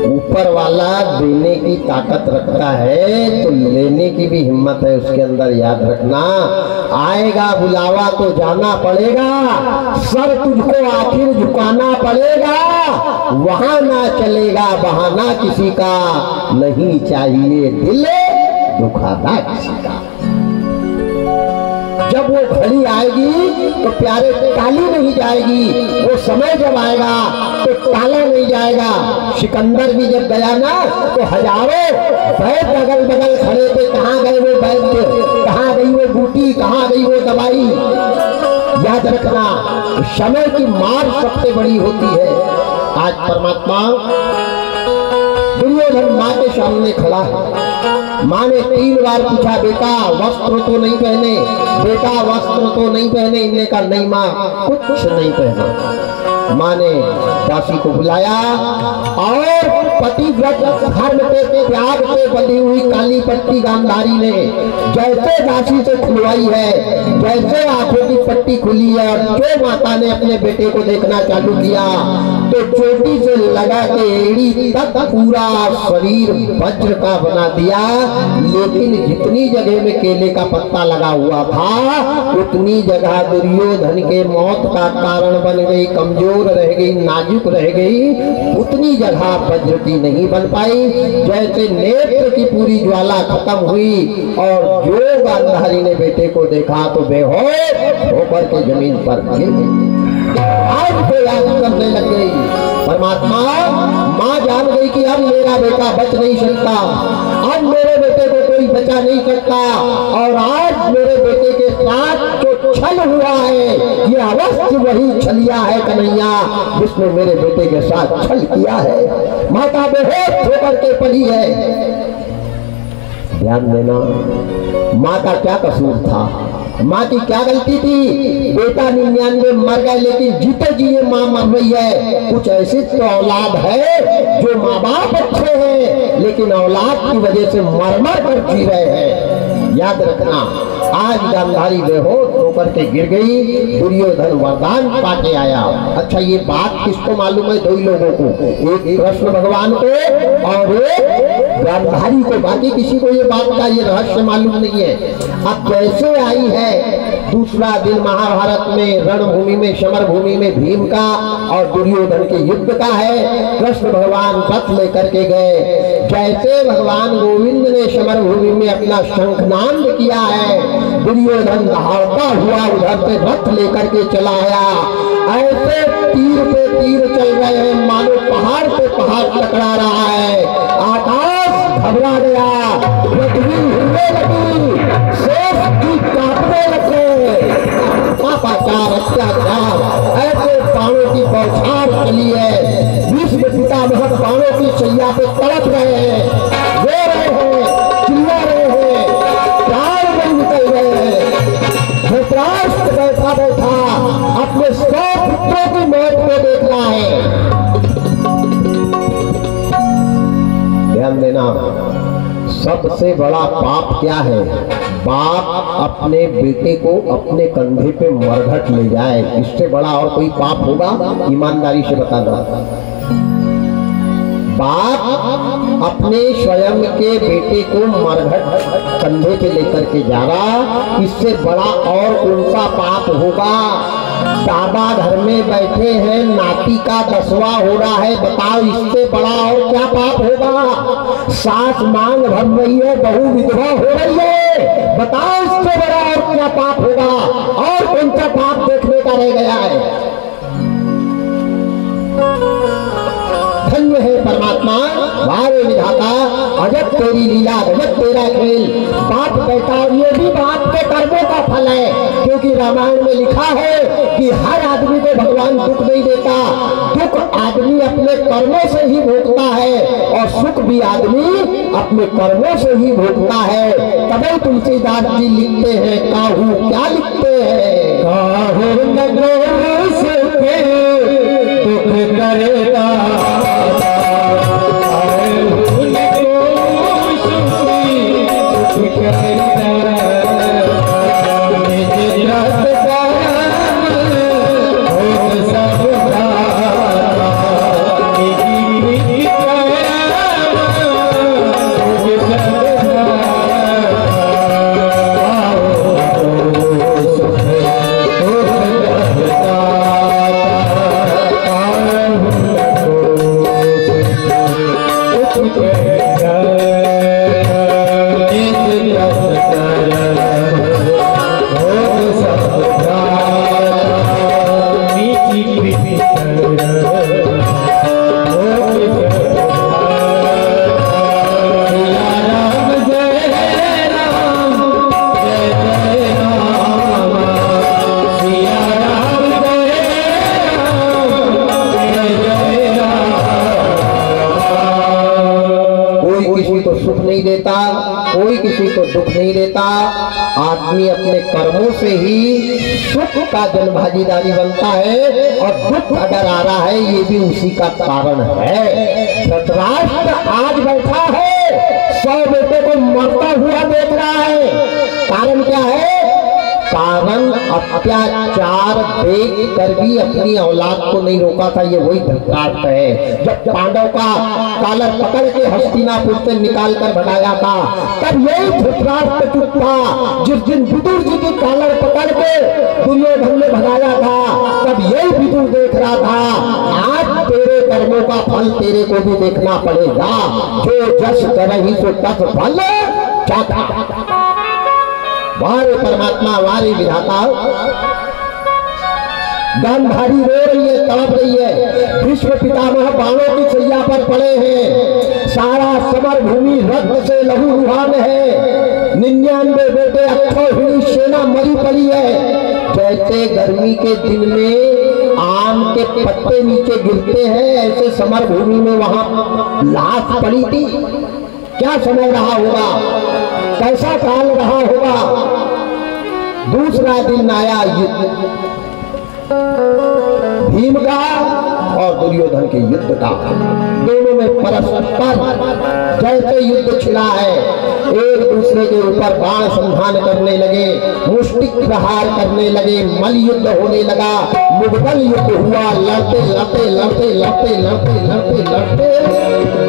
ऊपर वाला देने की ताकत रखता है तो लेने की भी हिम्मत है उसके अंदर, याद रखना। आएगा बुलावा तो जाना पड़ेगा, सर तुझको आखिर झुकाना पड़ेगा। वहां ना चलेगा बहाना किसी का, नहीं चाहिए दिल दुखाना किसी का। जब वो घड़ी आएगी तो प्यारे टाली नहीं जाएगी, वो समय जब आएगा तो टाला नहीं जाएगा। सिकंदर भी जब गया ना तो हजारों वैद्य अगल बगल खड़े थे, कहाँ गए वो वैद्य, कहाँ गई वो बूटी, कहाँ गई वो दवाई। याद रखना, समय की मार सबसे बड़ी होती है। आज परमात्मा दुर्योधन माँ के सामने खड़ा है। माँ ने 3 बार पूछा, बेटा वस्त्र तो नहीं पहने, बेटा वस्त्र तो नहीं पहने। इनने कहा नहीं माँ, कुछ नहीं पहना। माँ ने दासी को बुलाया और पतिव्रत धर्म के त्याग पे बंधी हुई काली पट्टी गांधारी ने जैसे दासी से खुलवाई है, जैसे आंखों की पट्टी खुली है और जो माता ने अपने बेटे को देखना चालू किया तो चोटी से लगा के एड़ी तक पूरा शरीर वज्र का बना दिया। लेकिन जितनी जगह में केले का पत्ता लगा हुआ था उतनी जगह दुर्योधन के मौत का कारण बन गई, कमजोर रह गई, नाजुक रह गई, उतनी जगह वज्र की नहीं बन पाई। जैसे नेत्र की पूरी ज्वाला खत्म हुई और जो गांधारी ने बेटे को देखा तो बेहोश होकर के जमीन पर गिर गई। आज को याद करने लग गई। परमात्मा, माँ जान गई कि अब मेरा बेटा बच नहीं सकता, अब मेरे बेटे को कोई बचा नहीं सकता। और आज मेरे बेटे के साथ जो छल हुआ है ये अवश्य वही छलिया है कन्हैया जिसने मेरे बेटे के साथ छल किया है। माता बेहोश होकर के पड़ी है। ध्यान देना, माँ का क्या कसूर था, माँ की क्या गलती थी। बेटा 99 मर गए लेकिन जीते जी माँ मर रही है। कुछ ऐसी तो औलाद है जो माँ बाप अच्छे हैं लेकिन औलाद की वजह से मर मर कर जी रहे हैं। याद रखना, आज गांधारी बेहोश होकर के गिर गई, दुर्योधन वरदान पाके आया। अच्छा, ये बात किसको मालूम है? 2 लोगों को, एक कृष्ण भगवान को और एक गांधारी को। बाकी किसी को ये बात का ये रहस्य मालूम नहीं है। अब कैसे आई है? दूसरा दिन महाभारत में रणभूमि में, समर भूमि में भीम का और दुर्योधन के युद्ध का है। कृष्ण भगवान रथ लेकर के गए। जैसे भगवान गोविंद ने समर भूमि में अपना शंखनाद किया है, दुर्योधन दहाड़ता हुआ उधर से रथ लेकर के चला आया। ऐसे तीर पे तीर चल रहे हैं, मानो पहाड़ पे पहाड़ टकरा रहा है। आकाश घबरा गया, पृथ्वी हिलने लगी, शेष भी कांपने लगे। पापाचार, अत्याचार, ऐसे बाणों की बौछार चली है। विश्व पितामह बाणों की शैया पे तड़प रहे हैं, रो रहे हैं, चिल्ला रहे हैं, प्राण में निकल रहे हैं। धृतराष्ट्र बैठा बैठा अपने 100 पुत्रों की मौत को देख रहा है। ध्यान देना, सबसे बड़ा पाप क्या है? बाप अपने बेटे को अपने कंधे पे मरघट ले जाए, इससे बड़ा और कोई पाप होगा? ईमानदारी से बताना। बाप अपने स्वयं के बेटे को मरघट कंधे पे लेकर के जा रहा, इससे बड़ा और कौन सा पाप होगा? बाबा घर में बैठे हैं, नाती का 10वां हो रहा है, बताओ इससे बड़ा और क्या पाप होगा? सास मांग भर रही है, बहू विधवा हो रही है, बताओ इससे बड़ा और क्या पाप होगा? और कौन सा पाप देखने का रह गया है? धन्य है परमात्मा, वारे विधाता, अजब तेरी लीला, गजब तेरा खेल। बाप बेटा, ये भी बाप के कर्मों का फल है, क्योंकि रामायण में लिखा है कि हर आदमी को भगवान दुख नहीं देता, दुख आदमी अपने कर्मों से ही भोगता है और सुख भी आदमी अपने कर्मों से ही भोगता है। तभी तुलसीदास जी लिखते हैं, काहू क्या लिखते हैं? काहू नगरो सुखे दुख करेगा, आदमी अपने कर्मों से ही सुख का जन भागीदारी बनता है, और दुख अगर आ रहा है ये भी उसी का कारण है। धृतराष्ट्र आज बैठा है 100 बेटे को मरता हुआ देख रहा है, कारण क्या है? कारण अत्याचार देख कर भी अपनी औलाद को नहीं रोका था। ये वही धृतराष्ट्र है। जब पांडव का कालर पकड़ के हस्तिनापुर से निकाल कर भगाया था, तब यही धृतराष्ट्र चुप था। जिस दिन विदुर जी की कालर पकड़ के दुर्योधन ने भगाया था, तब यही विदुर देख रहा था। आज तेरे कर्मों का फल तेरे को भी देखना पड़ेगा। जो जस करहि सो तस फल चाखा। वारे परमात्मा, वारे विधाता। गांधारी रो रही है, तड़प रही है। भीष्म पितामह बाणों की सैया पर पड़े हैं। सारा समर भूमि रक्त से लहूलुहान है। 99 बेटे अक्षौहिणी सेना मरी पड़ी है। जैसे गर्मी के दिन में आम के पत्ते नीचे गिरते हैं, ऐसे समर भूमि में वहां लाश पड़ी थी। क्या समय रहा होगा, कैसा काल रहा होगा। दूसरा दिन आया युद्ध, भीम का और दुर्योधन के युद्ध का। दोनों में परस्पर जैसे युद्ध छिड़ा है, एक दूसरे के ऊपर बाण संधान करने लगे, मुष्टिक प्रहार करने लगे, मल युद्ध होने लगा, मुगदल युद्ध हुआ। लड़ते लड़ते लड़ते लड़ते लड़ते लड़ते लड़ते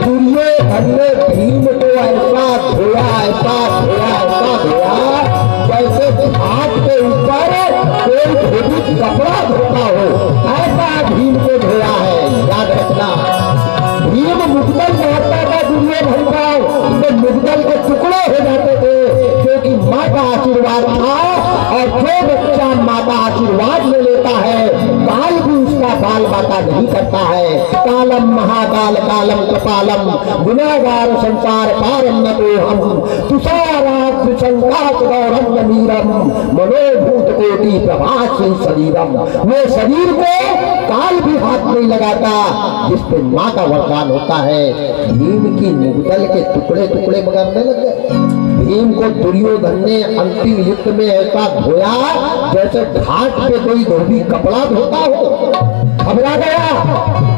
दुर्योधन ने भीम को ऐसा धोया, ऐसा धोया, ऐसा धोया, जैसे हाथ के ऊपर कोई धोबी कपड़ा धोता हो, ऐसा भीम को धोया है। याद रखना, भीम मुगदल मारता था दुर्योधन का, तो मुगदल के टुकड़े हो जाते थे, क्योंकि माँ का आशीर्वाद था। और जो बच्चा माँ का आशीर्वाद ले लेता है, काल भी उसका बाल बाका नहीं करता है। कालम महाकाल कालम कपालम गुनागार संसार पारम न तो हम तुषारात्र संकाश गौरम नीरम मनोभूत कोटि प्रभासी शरीरम। वो शरीर को काल भी हाथ नहीं लगाता, जिस पे माँ का वरदान होता है। भीम की मुगदल के टुकड़े टुकड़े बगरने लग गए। भीम को दुर्योधन ने अंतिम युद्ध में ऐसा धोया जैसे घाट पे कोई धोबी कपड़ा धोता हो। घबरा गया।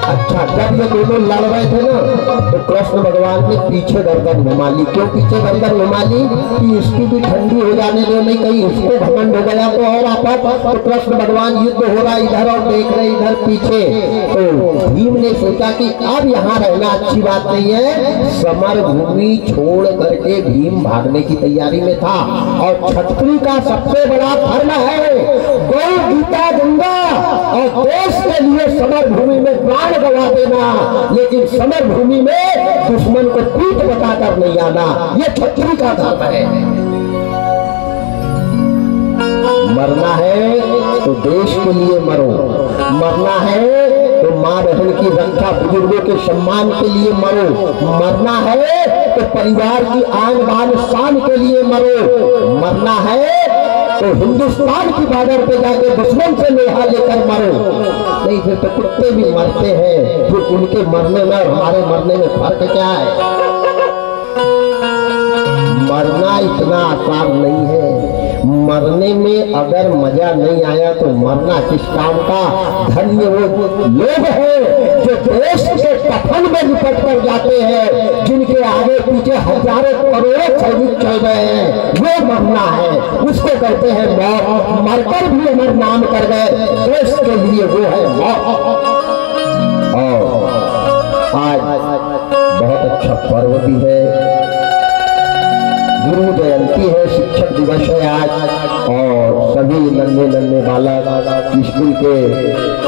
अच्छा, जब ये दोनों लड़ रहे थे ना, तो कृष्ण भगवान ने पीछे गर्दन घुमा ली। क्यों पीछे गर्दन घुमा ली? कि इसकी भी ठंडी हो जाने दो, नहीं कहीं इसको घमंड हो गया तो और आपस। तो कृष्ण भगवान युद्ध हो रहा इधर और देख रहे इधर पीछे। तो भीम ने सोचा कि अब यहाँ रहना अच्छी बात नहीं है। समर भूमि छोड़ करके भीम भागने की तैयारी में था। और क्षत्रिय का सबसे बड़ा धर्म है गौ गीता गंगा, और देश के लिए समर भूमि में प्राण गवा देना, लेकिन समर भूमि में दुश्मन को पीठ बताकर नहीं आना। ये क्षत्रिय का धर्म है। मरना है तो देश के लिए मरो, मरना है तो माँ बहन की रक्षा, बुजुर्गों के सम्मान के लिए मरो, मरना है तो परिवार की आन बान शान के लिए मरो, मरना है तो हिंदुस्तान की बॉर्डर पे जाके दुश्मन से लोहा लेकर मरो। नहीं फिर तो कुत्ते भी मरते हैं, फिर उनके मरने में और हमारे मरने में फर्क क्या है? मरना इतना आसान नहीं है। मरने में अगर मजा नहीं आया तो मरना किस काम का? धन्य वो लोग हैं जो देश के कफन में लिपट कर जाते हैं, जिनके आगे पीछे हजारों करोड़ों सैनिक चल रहे हैं, वो मरना है, उसको कहते हैं मौत। मरकर भी अमर नाम कर गए देश के लिए, वो है मौत। और आज बहुत अच्छा पर्व भी है, गुरु जयंती है, शिक्षक दिवस है आज, और सभी नन्हे नन्हे बालक स्कूल के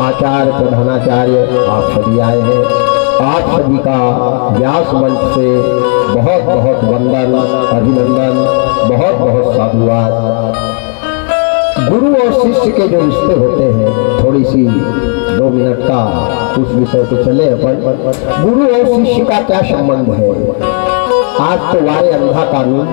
आचार्य प्रधानाचार्य आप सभी आए हैं। आप सभी का व्यास मंच से बहुत बहुत वंदन, अभिनंदन, बहुत बहुत साधुवाद। गुरु और शिष्य के जो रिश्ते होते हैं, थोड़ी सी 2 मिनट का उस विषय पे चले अपन। गुरु और शिष्य का क्या संबंध है? आज तो वारे अंधा कानून,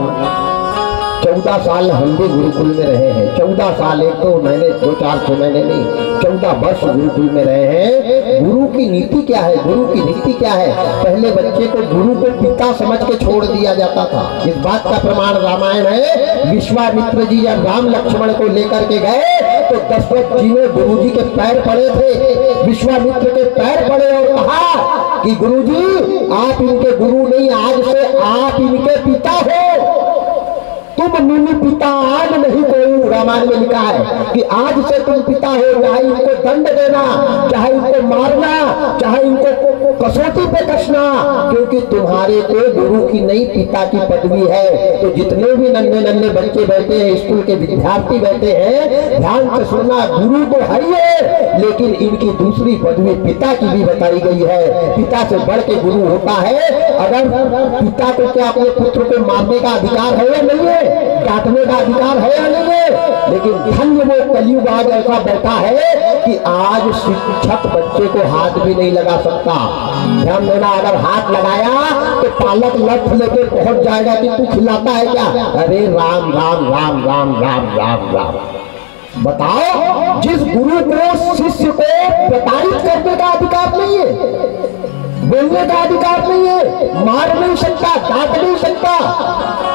14 साल हम भी गुरुकुल में रहे हैं। 14 साल, 1-2 महीने, 2-4 महीने नहीं, 14 वर्ष गुरुकुल में रहे हैं। गुरु की नीति क्या है, गुरु की नीति क्या है? पहले बच्चे को गुरु को पिता समझ के छोड़ दिया जाता था। इस बात का प्रमाण रामायण है। विश्वामित्र जी जब राम लक्ष्मण को लेकर के गए तो दशरथ जी ने गुरु जी के पैर पड़े थे, विश्वामित्र के पैर पड़े और कहा कि गुरु जी आप इनके गुरु नहीं, आज से आप इनके पिता हो, तुम मुनि पिता आज नहीं कोई। रामायण में लिखा है कि आज से तुम पिता हो, चाहे इनको दंड देना, चाहे इनको मारना, चाहे इनको कसौटी पे कसना, क्योंकि तुम्हारे को गुरु की नहीं पिता की पदवी है। तो जितने भी नन्हे नन्हे बच्चे बैठे हैं, स्कूल के विद्यार्थी बैठे हैं, ध्यान से सुनना, गुरु तो है ही है, लेकिन इनकी दूसरी पदवी पिता की भी बताई गई है। पिता से बढ़ के गुरु होता है। अगर पिता को क्या अपने पुत्र को मारने का अधिकार है या नहीं है, काटने का अधिकार है या नहीं है? लेकिन धन्य वो कलयुग आज ऐसा बैठा है कि आज शिक्षक बच्चे को हाथ भी नहीं लगा सकता। ध्यान देना, अगर हाथ लगाया तो पालक लठ लेके पहुंच जाएगा कि तू खिलाता है क्या? अरे राम राम राम राम राम राम राम। बताओ, जिस गुरु को शिष्य को प्रताड़ित करने का अधिकार नहीं है, बोलने का अधिकार नहीं है, मार नहीं सकता, डांट नहीं सकता,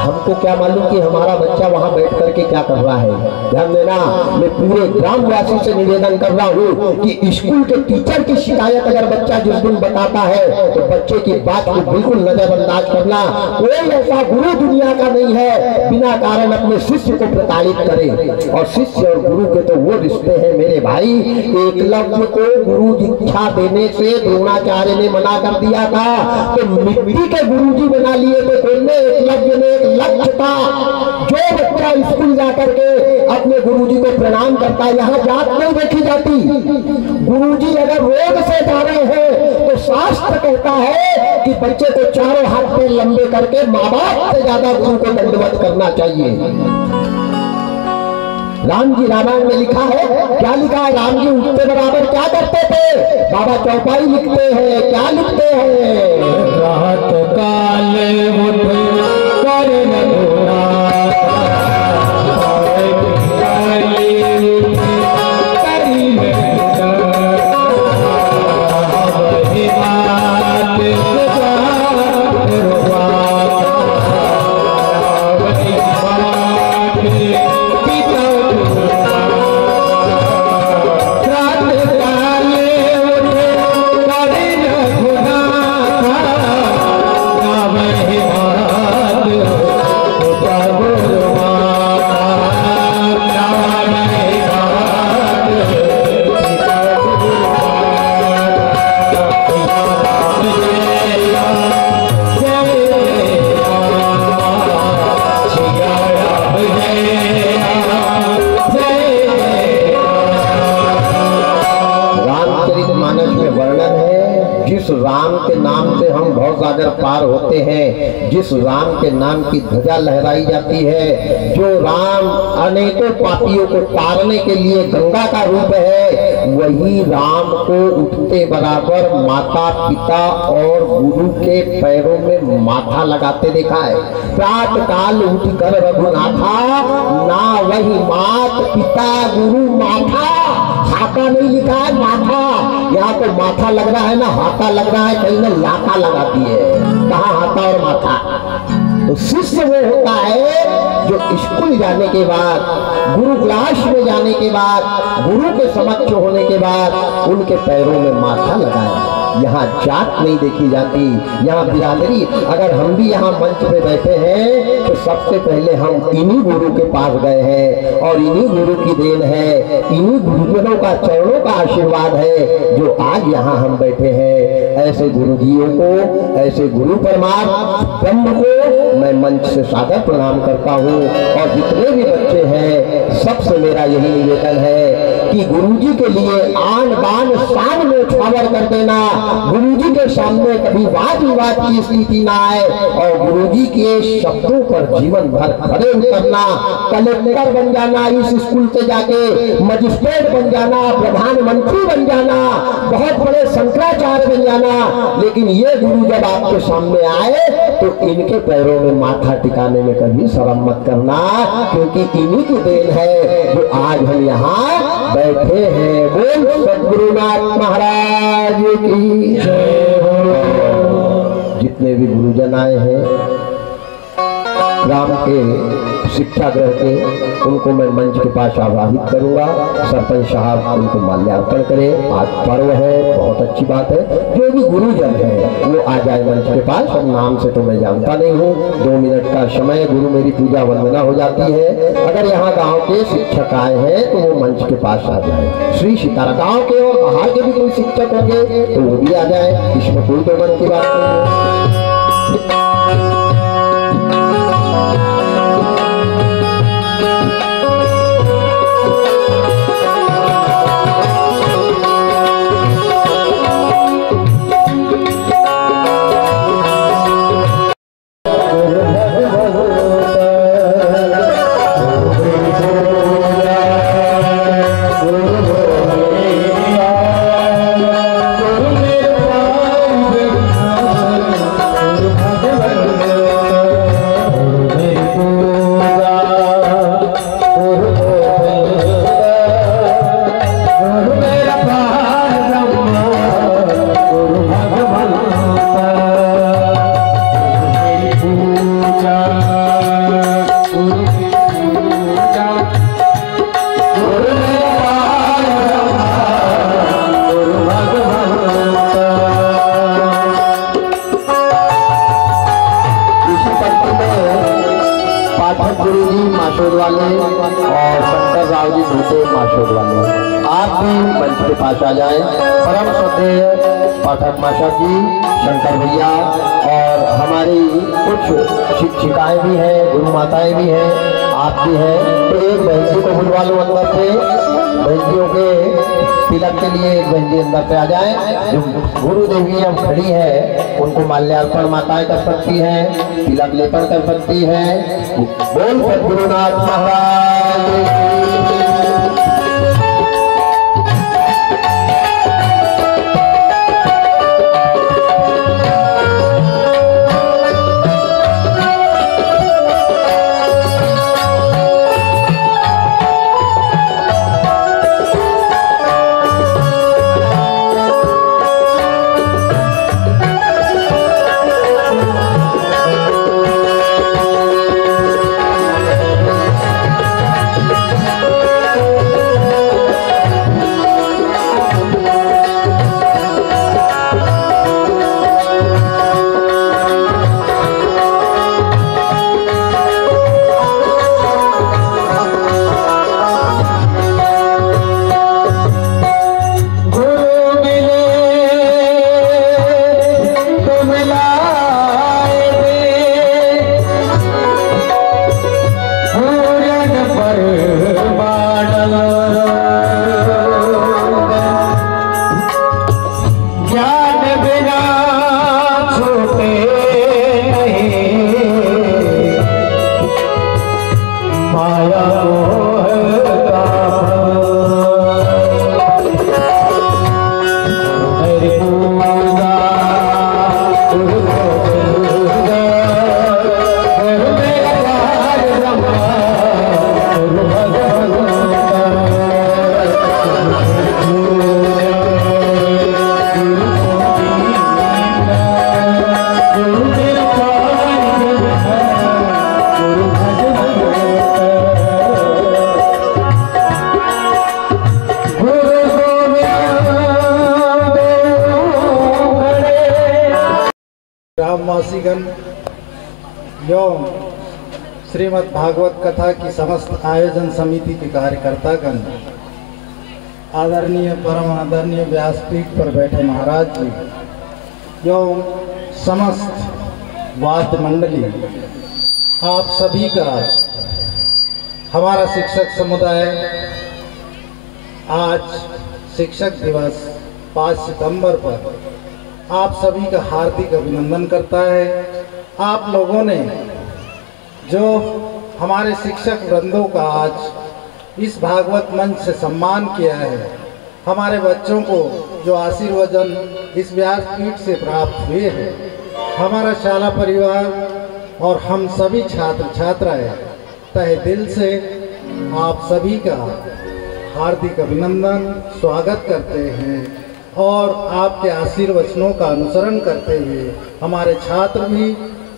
हमको क्या मालूम कि हमारा बच्चा वहां बैठ करके क्या कर रहा है? ध्यान देना, मैं पूरे ग्रामवासी से निवेदन कर रहा हूँ कि स्कूल के टीचर की शिकायत अगर बच्चा जिस दिन बताता है तो बच्चे की बात को बिल्कुल नजरअंदाज करना। कोई ऐसा गुरु दुनिया का नहीं है बिना कारण अपने शिष्य को प्रताड़ित करे। और शिष्य और गुरु के तो वो रिश्ते हैं मेरे भाई। एकलव्य को गुरु दीक्षा देने से द्रोणाचार्य ने मना कर दिया था, तो मिट्टी के गुरु जी बना लिए थे। एकलव्य ने एक लक्ष्य था, जो बच्चा स्कूल जाकर के अपने गुरुजी को प्रणाम करता है, यहाँ जात नहीं देखी जाती। गुरुजी अगर रोड से जा रहे हैं तो शास्त्र कहता है कि बच्चे को चारों हाथ पे लंबे करके माँ बाप से ज्यादा गुरु को दंडवत करना चाहिए। राम जी रामायण में लिखा है, क्या लिखा है? राम जी उठते बराबर क्या करते थे? बाबा चौपाई लिखते हैं, क्या लिखते हैं? रात काले उठे पार होते हैं, जिस राम के नाम की ध्वजा लहराई जाती है, जो राम अनेकों पापियों को तारने के लिए गंगा का रूप है, वही राम को उठते बराबर माता पिता और गुरु के पैरों में माथा लगाते देखा है। प्रात काल उठ कर रघुनाथा, ना वही मात पिता गुरु माथा। हाथा नहीं लिखा है, माथा। यहाँ तो माथा लग रहा है ना हाथा लग रहा है, कहीं ना लाथा लगाती है। कहाँ हाथा और माथा? तो शिष्य वो होता है जो स्कूल जाने के बाद, गुरु क्लास में जाने के बाद, गुरु के समक्ष होने के बाद उनके पैरों में माथा लगाए। यहाँ जात नहीं देखी जाती, यहाँ बिरादरी। अगर हम भी यहाँ मंच पे बैठे हैं तो सबसे पहले हम इन्हीं गुरु के पास गए हैं और इन्हीं गुरु की देन है, इन्हीं गुरुजनों का चरणों का आशीर्वाद है जो आज यहाँ हम बैठे हैं। ऐसे गुरुजियों को, ऐसे गुरु परमात्मा ब्रह्म को मैं मंच से सादर प्रणाम करता हूँ। और जितने भी बच्चे हैं सबसे मेरा यही निवेदन है कि गुरुजी के लिए आन बान शान में न्यौछावर कर देना, गुरुजी के सामने कभी वाद विवाद की स्थिति ना आए और गुरुजी के शब्दों पर जीवन भर खड़े उतरना, कलेक्टर बन जाना, इस स्कूल से जाके मजिस्ट्रेट बन जाना, प्रधानमंत्री बन जाना, बहुत बड़े शंकराचार्य बन जाना। लेकिन ये गुरु जब आपके सामने आए तो इनके पैरों में माथा टिकाने में कभी शर्म मत करना, क्योंकि इन्हीं की देन है जो आज हम यहाँ बैठे हैं। बोल सद्गुरुनाथ महाराज की जय हो। जितने भी गुरुजन आए हैं ग्राम के शिक्षा ग्रह के, उनको मैं मंच के पास आवाहित करूंगा। सरपंच साहब उनको माल्यार्पण करें। आज पर्व है, बहुत अच्छी बात है। जो भी गुरुजन है वो आ जाए मंच के पास। और नाम से तो मैं जानता नहीं हूँ, 2 मिनट का समय, गुरु मेरी पूजा वंदना हो जाती है। अगर यहाँ गाँव के शिक्षक आए हैं तो वो मंच के पास आ जाए। श्री सीताराम गाँव के और बाहर के भी कोई शिक्षक होंगे तो वो भी आ जाए, इसमें कोई तो मन की बात नहीं है। पास आ जाए। परम श्रद्धेय पाठक माशा जी, शंकर भैया और हमारी कुछ शिक्षिकाएं भी हैं, गुरु माताएं भी हैं, आप भी हैं। तो एक बहन जी को बुलवा लो अंदर से। बहनजियों के तिलक के लिए एक बहन जी अंदर पे आ जाए। जो गुरु देवी अब खड़ी है उनको माल्यार्पण माताएं कर सकती हैं, तिलक लेपन कर सकती हैं। बोल सद्गुरुनाथ महाराज। ग्रामवासीगण एवं श्रीमद् भागवत कथा की समस्त आयोजन समिति के कार्यकर्तागण, आदरणीय परम आदरणीय व्यासपीठ पर बैठे महाराज जी एवं समस्त वाद्य मंडली, आप सभी का हमारा शिक्षक समुदाय आज शिक्षक दिवस 5 सितंबर पर आप सभी का हार्दिक अभिनंदन करता है। आप लोगों ने जो हमारे शिक्षक वृंदों का आज इस भागवत मंच से सम्मान किया है, हमारे बच्चों को जो आशीर्वचन इस व्यासपीठ से प्राप्त हुए हैं, हमारा शाला परिवार और हम सभी छात्र छात्राएं तहे दिल से आप सभी का हार्दिक अभिनंदन स्वागत करते हैं और आपके आशीर्वचनों का अनुसरण करते हुए हमारे छात्र भी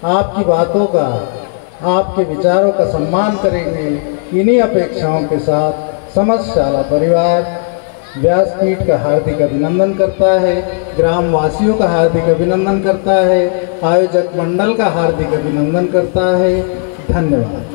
आपकी बातों का, आपके विचारों का सम्मान करेंगे। इन्हीं अपेक्षाओं के साथ समस्त शाला परिवार व्यासपीठ का हार्दिक अभिनंदन करता है, ग्रामवासियों का हार्दिक अभिनंदन करता है, आयोजक मंडल का हार्दिक अभिनंदन करता है। धन्यवाद।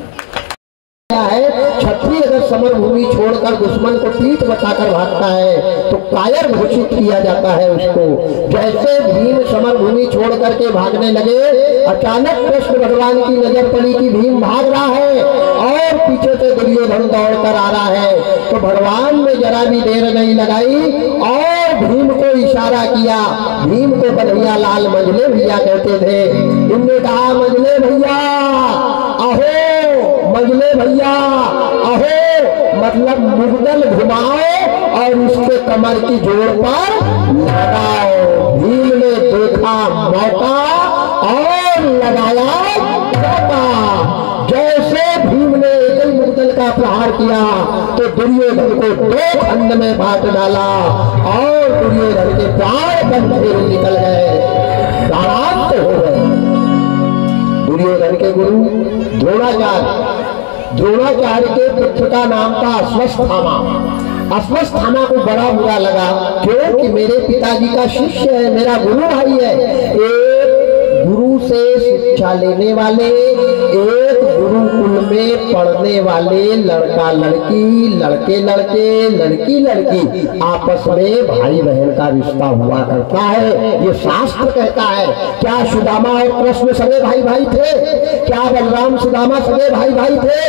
क्षत्रिय अगर समर भूमि छोड़कर दुश्मन को पीठ बताकर भागता है तो कायर घोषित किया जाता है उसको। जैसे भीम समर भूमि छोड़ करके भागने लगे, अचानक कृष्ण भगवान की नजर पड़ी कि भीम भाग रहा है और पीछे से दुर्योधन दौड़कर आ रहा है, तो भगवान ने जरा भी देर नहीं लगाई और भीम को इशारा किया। भीम को कन्हैया लाल मंझले भैया कहते थे। इनने कहा, मंझले भैया अहो, मंझले भैया अहो, मतलब मुगदल घुमाओ और उसके कमर की जोड़ पर लगाओ। भीम ने देखा मौका और लगाया मौका। जैसे भीम ने एक ही मुगदल का प्रहार किया तो दुर्योधन को 2 खंड में बांट डाला और दुर्योधन के प्राण बंधे निकल गए, प्राणांत हो गए। दुर्योधन के गुरु द्रोणाचार्य के पुत्र का नाम था अश्वत्थामा। अश्वत्थामा को बड़ा बुरा लगा, क्योंकि मेरे पिताजी का शिष्य है, मेरा गुरु भाई है। एक गुरु से शिक्षा लेने वाले, एक गुरुकुल में पढ़ने वाले लड़का लड़की, लड़के लड़के, लड़की लड़की आपस में भाई बहन का रिश्ता हुआ करता है, ये शास्त्र कहता है। क्या सुदामा और कृष्ण सगे भाई भाई थे? क्या बलराम सुदामा सगे भाई भाई थे?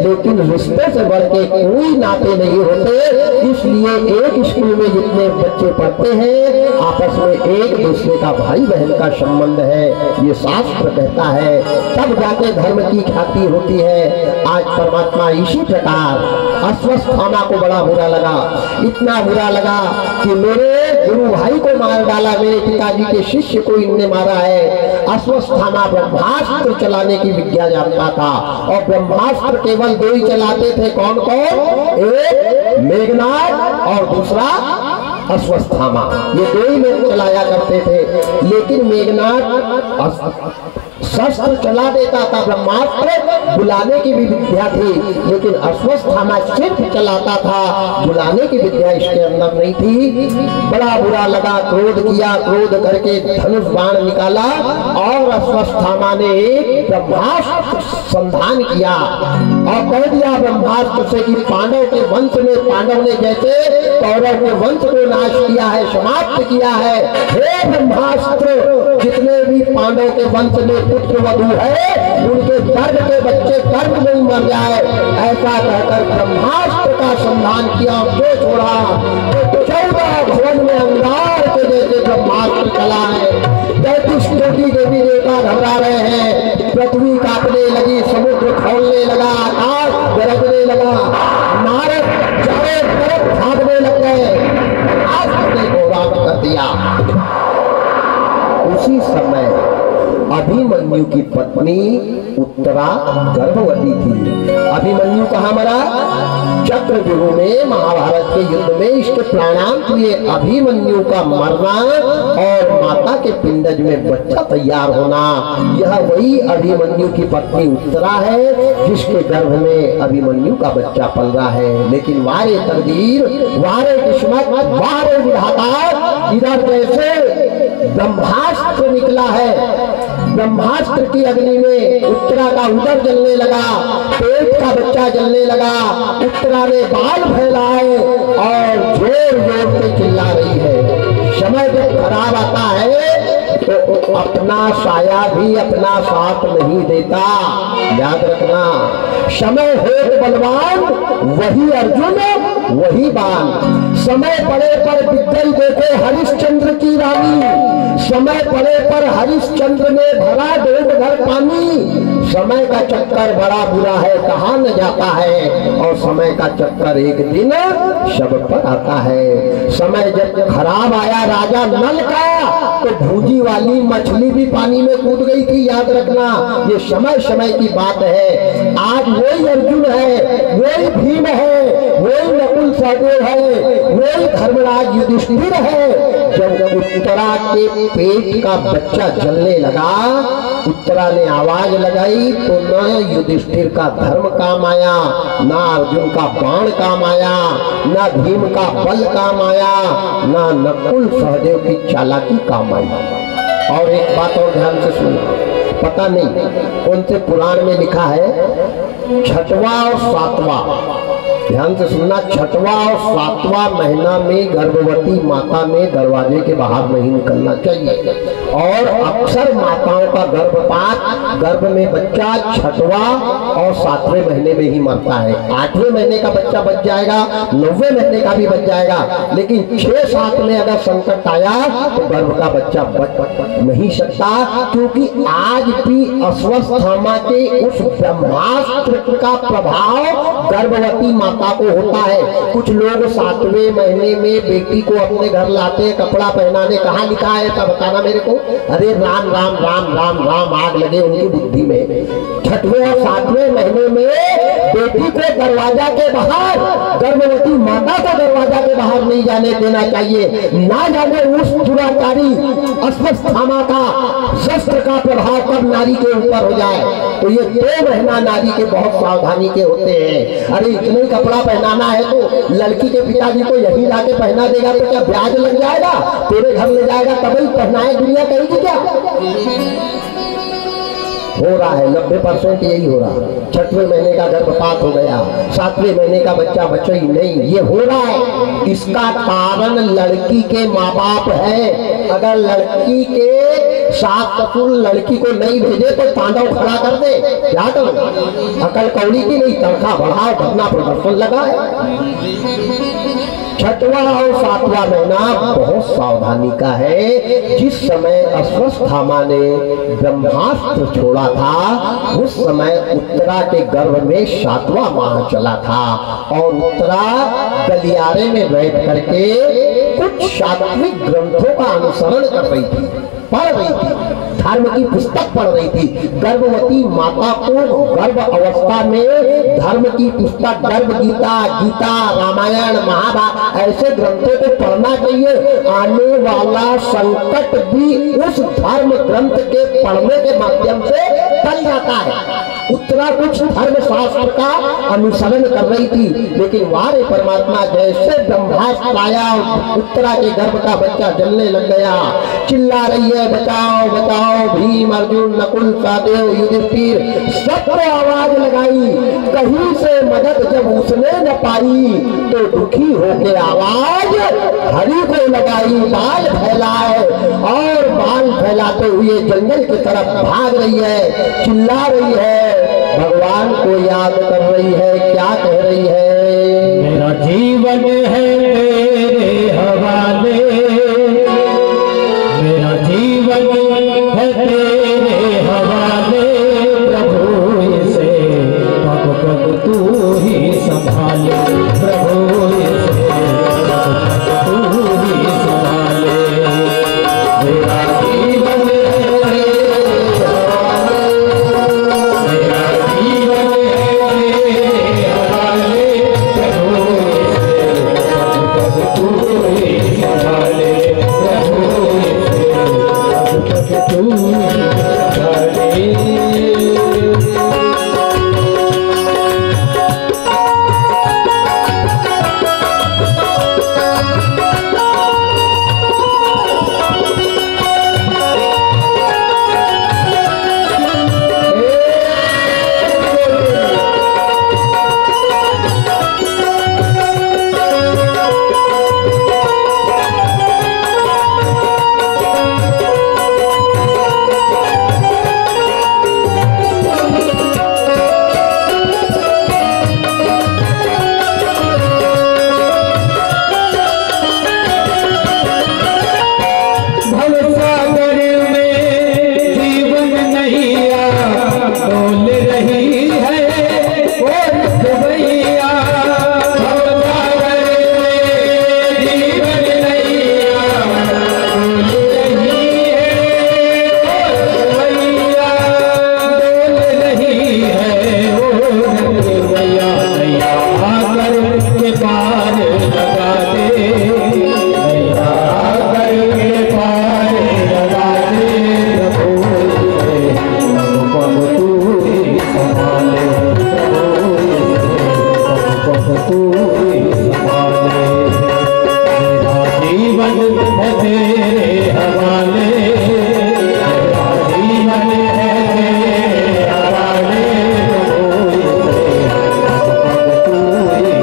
लेकिन रिश्ते से बढ़ के कोई नाते नहीं होते। इसलिए एक स्कूल में जितने बच्चे पढ़ते हैं आपस में एक दूसरे का भाई बहन का संबंध है, ये शास्त्र कहता है। तब जाके धर्म की ख्याति होती है। आज परमात्मा इसी प्रकार अश्वत्थामा को बड़ा बुरा लगा, इतना बुरा लगा कि मेरे गुरु भाई को मार डाला, मेरे पिताजी के शिष्य को इनने मारा है। अश्वत्थामा ब्रह्मास्त्र चलाने की विद्या जानता था और ब्रह्मास्त्र केवल 2 ही चलाते थे। कौन कौन? एक मेघनाद और दूसरा अश्वत्थामा, ये 2 ही लोग चलाया करते थे। लेकिन मेघनाद शस्त्र चला देता था, ब्रह्मास्त्र बुलाने की भी विद्या थी, लेकिन अश्वत्थामा सिर्फ चलाता था, बुलाने की विद्या इसके अंदर नहीं थी। बड़ा बुरा लगा, क्रोध किया, क्रोध करके धनुष बाण निकाला और अश्वत्थामा ने एक ब्रह्मास्त्र संधान किया और कह दिया ब्रह्मास्त्र से कि पांडव के वंश में, पांडव ने जैसे कौरव के वंश को नाश किया है, समाप्त किया है, हे ब्रह्मास्त्र जितने भी पांडव के वंश में पुत्र वधु है उनके गर्भ के बच्चे गर्भ में मर जाए, ऐसा कहकर ब्रह्मास्त्र का संधान किया। जो छोड़ा तो 14 भुवन में अंगार के जैसे ब्रह्मास्त्र चला है। 33 कोटि देवी देवता घबरा रहे हैं, पृथ्वी कांपने लगी, समुद्र खौलने लगा, आकाश गरजने लगा, नारद चारों तरफ भागने लग गए, आस्ते को राम कर दिया। उसी समय अभिमन्यु की पत्नी उत्तरा गर्भवती थी। अभिमन्यु कहाँ मरा? चक्रव्यूह में, महाभारत के युद्ध में इसके प्राणांत हुए। अभिमन्यु का मरना और माता के पिंडज में बच्चा तैयार होना, यह वही अभिमन्यु की पत्नी उत्तरा है जिसके गर्भ में अभिमन्यु का बच्चा पल रहा है। लेकिन वारे तकदीर, वारे किस्मत, वारे विधाता, इधर जैसे ब्रह्मास्त्र निकला है, ब्रह्मास्त्र की अग्नि में उत्तरा का उदर जलने लगा, पेट का बच्चा जलने लगा। उत्तरा ने बाल फैलाए और जोर जोर से चिल्ला रही है। समय जब खराब आता है तो अपना साया भी अपना साथ नहीं देता, याद रखना। समय हो बलवान वही अर्जुन वही बाण। समय पड़े पर बिगड़ देखे हरिश्चंद्र की रानी, समय पड़े पर हरिश्चंद्र ने भरा डेढ़ घर पानी। समय का चक्कर बड़ा बुरा है, कहाँ न जाता है, और समय का चक्कर एक दिन सब पर आता है। समय जब खराब आया राजा नल का, तो भूजी वाली मछली भी पानी में कूद गई थी, याद रखना। ये समय समय की बात है। आज वही अर्जुन है, वही भीम है, वही नकुल सहदेव है, वही धर्मराज युधिष्ठिर है। जब उत्तरा के पेट का बच्चा जलने लगा, उत्तरा ने आवाज लगाई तो न युधिष्ठिर का धर्म काम आया, ना अर्जुन का बाण काम आया, ना भीम का बल काम आया, ना नकुल सहदेव की चालाकी काम आई। और एक बात और ध्यान से सुनो, पता नहीं कौन से पुराण में लिखा है, छठवां और सातवां, ध्यान से सुनना, छठवां और सातवां महीना में गर्भवती माता में दरवाजे के बाहर नहीं निकलना चाहिए। और अक्सर माताओं का गर्भपात, गर्भ में बच्चा छठवां और सातवें महीने में ही मरता है। 8वें महीने का बच्चा बच जाएगा, 9वें महीने का भी बच जाएगा, लेकिन 6-7 में अगर संकट आया तो गर्भ का बच्चा बच नहीं सकता, क्योंकि आज भी अश्वत्थामा के उस ब्रह्मास्त्र का प्रभाव गर्भवती माता को होता है। कुछ लोग 7वें महीने में बेटी को अपने घर लाते हैं कपड़ा पहनाने, कहाँ लिखा है ऐसा बताना मेरे को। अरे राम राम राम राम राम, आग लगे उनकी बुद्धि में। 6वें और 7वें महीने में बेटी को दरवाजा के बाहर, गर्भवती माता को दरवाजा के बाहर नहीं जाने देना चाहिए। ना जाने उस दुराचारी अश्वत्थामा का शस्त्र का प्रभाव कब नारी के ऊपर हो जाए। तो ये 2 महीना नारी के बहुत सावधानी के होते हैं। अरे इतने कपड़ा पहनाना है तो लड़की के पिताजी को यही लाके पहना देगा तो क्या ब्याज लग जाएगा, तेरे घर ले जाएगा तभी पहनाए, दुनिया कहेगी क्या। हो रहा है 90% यही हो रहा है। 6वें महीने का गर्भपात हो गया, 7वें महीने का बच्चा बच्चा ही नहीं, ये हो रहा है। इसका कारण लड़की के माँ बाप है। अगर लड़की के सास ससुर लड़की को नहीं भेजे तो तांडव खड़ा कर दे, क्या करो, अकल कौड़ी की नहीं, तनख्वाह बढ़ाओ, धरना प्रदर्शन लगाए। 6वां और 7वां महीना बहुत सावधानी का है। जिस समय अश्वत्थामा ने ब्रह्मास्त्र छोड़ा था, उस समय उत्तरा के गर्भ में 7वां माह चला था, और उत्तरा गलियारे में बैठ करके कुछ सात्विक ग्रंथों का अनुसरण कर रही थी, पढ़ रही थी, धर्म की पुस्तक पढ़ रही थी। गर्भवती माता को गर्भ अवस्था में धर्म की पुस्तक, गर्भ गीता, गीता, रामायण, महाभारत ऐसे ग्रंथों को पढ़ना चाहिए। आने वाला संकट भी उस धर्म ग्रंथ के पढ़ने के माध्यम से टल जाता है। उत्तरा कुछ धर्म शास्त्र का अनुसरण कर रही थी, लेकिन वारे परमात्मा जैसे ब्रह्मास्त्र आया, उत्तरा के गर्भ का बच्चा जलने लग गया। चिल्ला रही है, बचाओ बचाओ। भीम, अर्जुन, नकुल, सहदेव, युधिष्ठिर सबको आवाज लगाई। कहीं से मदद जब उसने न पाई तो दुखी होकर आवाज हरि को लगाई। बाल फैलाए, और बाल फैलाते हुए जंगल की तरफ भाग रही है, चिल्ला रही है, भगवान को याद कर रही है। क्या कह रही है? मेरा जीवन है तेरे हवाले, मेरा जीवन है तेरे हवाले, प्रभु इसे पग पग तू ही संभाले, प्रभु इसे पग पग तू ही संभाले। मेरा जीवन है तेरे हवाले, मेरा जीवन है तेरे हवाले, तू ही संभाले। मेरा जीवन है तेरे हवाले, मेरा जीवन है तेरे हवाले, तू ही संभाले, तू ही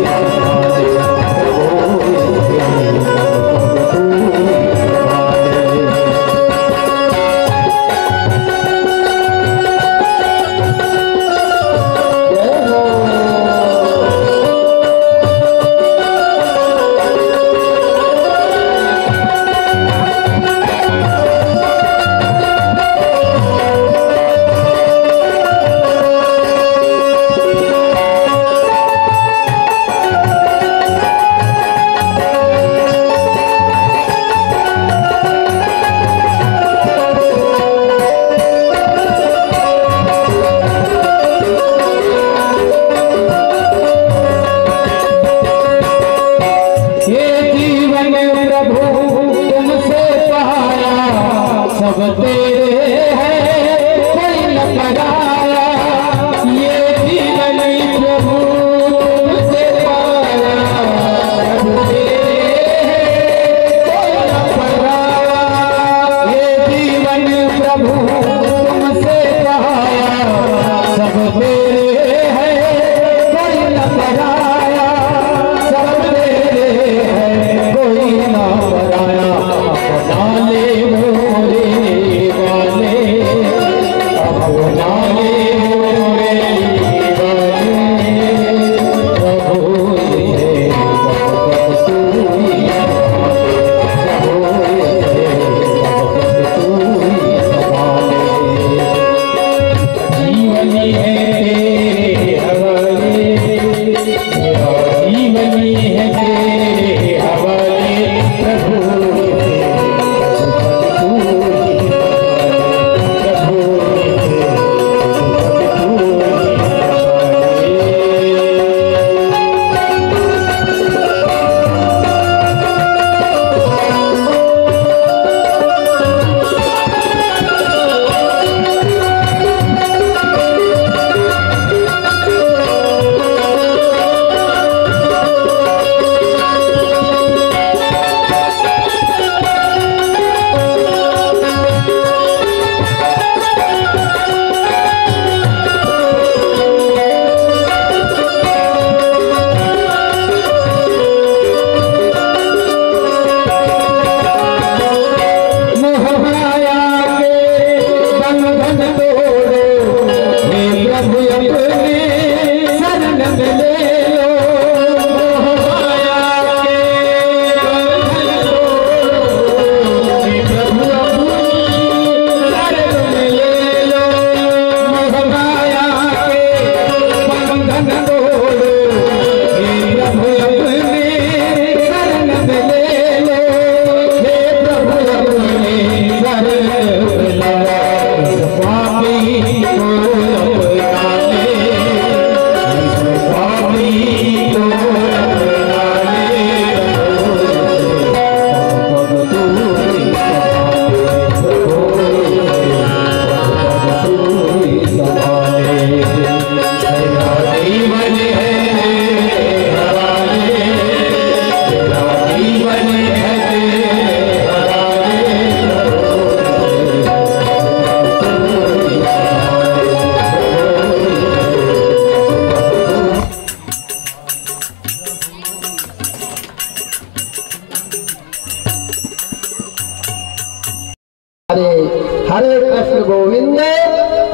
हरे कृष्ण गोविंद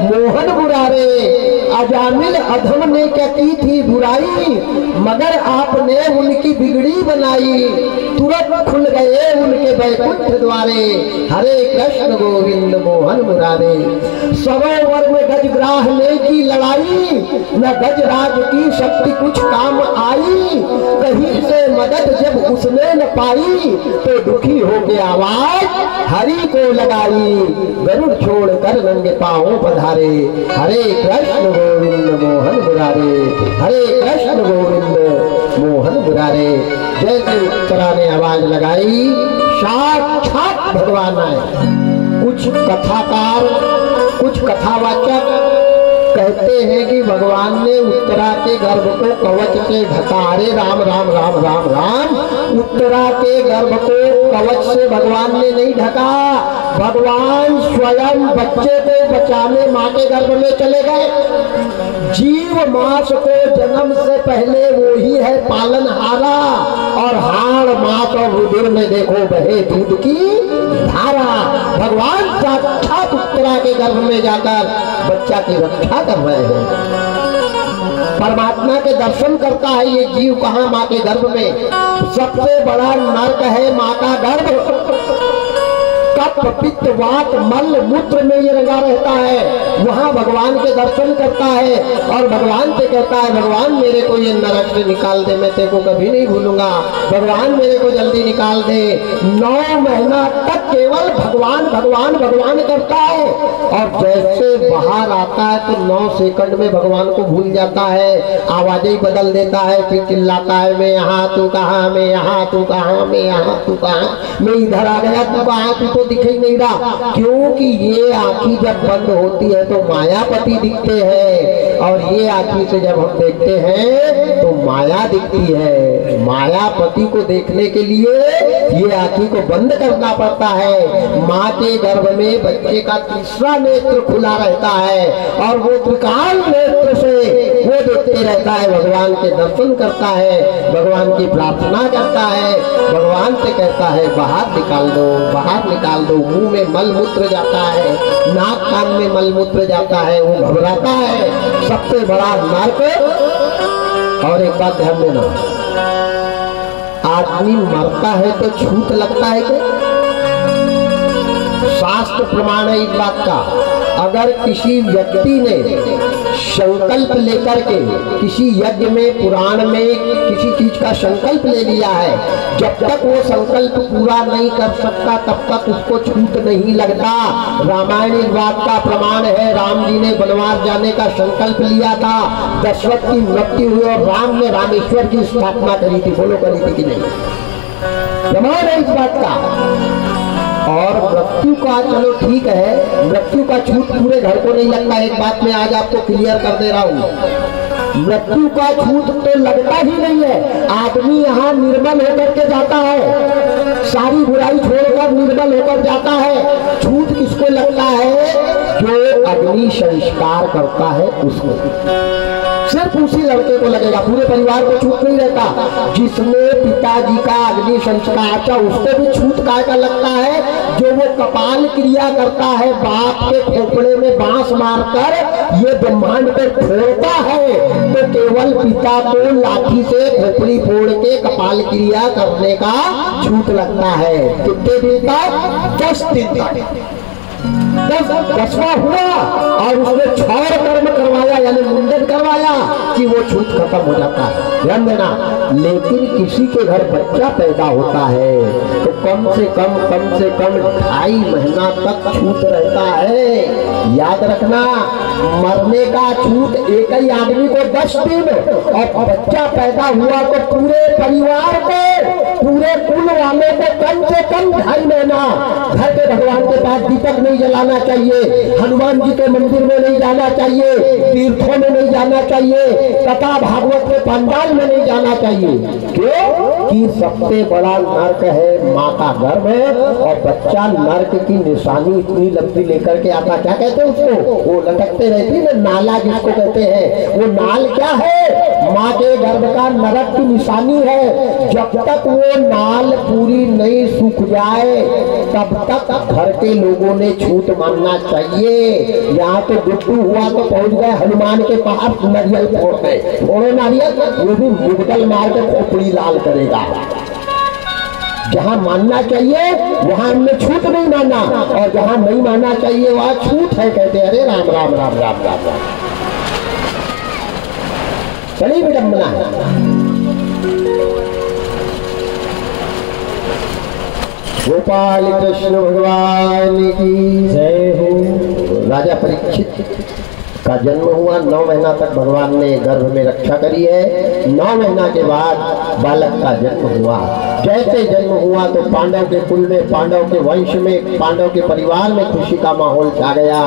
मोहन मुरारे। अजामिल अधम ने क्या की थी बुराई, मगर आपने उनकी बिगड़ी बनाई। तुरंत खुल गए उनके वैकुंठ द्वारे। हरे कृष्ण गोविंद मोहन मुरारे। सवै वर्ग में गजग्राह ने की लड़ाई, न गजराज की शक्ति कुछ काम आई। कहीं से मदद जब उसने न पाई, तो दुखी होके आवाज हरि को लगाई। गरुड़ छोड़ कर नंगे पांव पधारे। हरे कृष्ण गोविंद मोहन मुरारे। हरे कृष्ण गोविंद मोहन मुरारे। जैसे उत्तरा ने आवाज लगाई, साक्षात भगवान आए। कुछ कथाकार, कुछ कथावाचक कहते हैं कि भगवान ने उत्तरा के गर्भ को कवच से ढका। अरे राम राम राम राम राम, उत्तरा के गर्भ को कवच से भगवान ने नहीं ढका, भगवान स्वयं बच्चे को बचाने माँ के गर्भ में चले गए। जीव मास को जन्म से पहले वो ही है पालनहारा, और हाड़ मात और रुधिर में देखो बहे दूध की धारा। भगवान साक्षात उत्तरा के गर्भ में जाकर बच्चा की रक्षा कर रहे हैं। परमात्मा के दर्शन करता है ये जीव कहाँ? माँ के गर्भ में। सबसे बड़ा नरक है माँ का गर्भ। कप पित्त वात मल मूत्र में ये लगा रहता है, वहां भगवान के दर्शन करता है और भगवान से कहता है भगवान मेरे को ये नरक से निकाल दे, मैं तेरे को कभी नहीं भूलूंगा, भगवान मेरे को जल्दी निकाल दे। 9 महीना तक केवल भगवान भगवान भगवान करता है, और जैसे बाहर आता है तो 9 सेकंड में भगवान को भूल जाता है, आवाजें ही बदल देता है, फिर चिल्लाता है मैं यहाँ, तू कहाँ, मैं यहाँ, तू कहाँ, मैं यहाँ, तू कहाँ, मैं इधर आ गया, तू कहाँ, तू तो दिख ही नहीं रहा। क्योंकि ये आंखी जब बंद होती है तो मायापति दिखते हैं, और ये आंखी से जब हम देखते हैं तो माया दिखती है। मायापति को देखने के लिए ये आंखी को बंद करना पड़ता है। माँ के गर्भ में बच्चे का तीसरा नेत्र खुला रहता है, और वो त्रिकाल नेत्र से वो देखते रहता है, भगवान के दर्शन करता है, भगवान की प्रार्थना करता है, भगवान से कहता है बाहर निकाल दो, बाहर निकाल दो। मुंह में मल मूत्र जाता है, नाक कान में मल मूत्र जाता है, वो घबराता है। सबसे बड़ा नरक। और एक बात ध्यान देना, आदमी मरता है तो छूत लगता है क्या? शास्त्र प्रमाण है इस बात का। अगर किसी व्यक्ति ने संकल्प लेकर के किसी यज्ञ में पुराण में किसी चीज का संकल्प ले लिया है, जब तक वो संकल्प पूरा नहीं कर सकता तब तक उसको छूट नहीं लगता। रामायण इस बात का प्रमाण है। राम जी ने वनवास जाने का संकल्प लिया था, दशरथ की मृत्यु हुई और राम ने रामेश्वर की स्थापना करी थी। बोलो करी थी कि नहीं? प्रमाण है इस बात का। और मृत्यु का चलो ठीक है, मृत्यु का छूट पूरे घर को नहीं लगता। एक बात मैं आज आपको क्लियर कर दे रहा हूँ, मृत्यू का छूट तो लगता ही नहीं है। आदमी यहाँ निर्मल होकर के जाता है, सारी बुराई छोड़कर निर्मल होकर जाता है। छूट किसको लगता है? जो अग्नि संस्कार करता है उसको, सिर्फ उसी लड़के को लगेगा, पूरे परिवार को छूट नहीं रहता। जिसने पिताजी का अग्नि संस्कार किया उसको भी छूट का लगता है। जो वो कपाल क्रिया करता है, बाप के खोपड़े में बांस मारकर ये ब्रह्मांड पे फोड़ता है, तो केवल पिता को लाठी से खोपड़ी फोड़ के कपाल क्रिया करने का छूट लगता है। कितने दिन तक? 10 दिन तक। 10वां हुआ और उसने छौर कर्म करवाया, यानी मुंडन करवाया, कि वो छूट खत्म हो जाता है। ध्यान देना। लेकिन किसी के घर बच्चा पैदा होता है तो कम से कम 2.5 महीना तक छूट रहता है। याद रखना, मरने का छूट एक ही आदमी को 10 दिन, और बच्चा पैदा हुआ तो पूरे परिवार को, पूरे कुल वालों को कम से कम 2.5 महीना घर के भगवान के पास दीपक नहीं जलाना चाहिए, हनुमान जी के मंदिर में नहीं जाना चाहिए, तीर्थों में नहीं जाना चाहिए, कथा भागवत के पंडाल में नहीं जाना चाहिए। क्यों? कि सबसे बड़ा नरक है माँ का गर्भ है, और बच्चा नरक की निशानी इतनी लंबी लेकर के आता। क्या कहते हैं उसको? वो लटकते रहती है ना, नाला जिसको कहते हैं। वो नाल क्या है? माँ के गर्भ का नरक की निशानी है। जब तक वो नाल पूरी नहीं सूख जाए तब तक घर के लोगों ने छूट मानना चाहिए। यहाँ तो गुड्डू हुआ तो पहुंच गए हनुमान के पास, नारियल फोड़ गए, फोड़ो नारियल, वो भी मुगदल मार के खोपड़ी लाल करेगा। जहाँ मानना चाहिए वहाँ हमने छूट नहीं माना, और जहाँ नहीं मानना चाहिए वहाँ छूट है। कहते अरे राम राम राम राम राम राम। बड़ी विडम्बना है। गोपाल कृष्ण भगवान की जय हो। राजा परीक्षित का जन्म हुआ। 9 महीना तक भगवान ने गर्भ में रक्षा करी है। 9 महीना के बाद बालक का जन्म हुआ। जैसे जन्म हुआ तो पांडव के कुल में, पांडव के वंश में, पांडव के परिवार में खुशी का माहौल छा गया।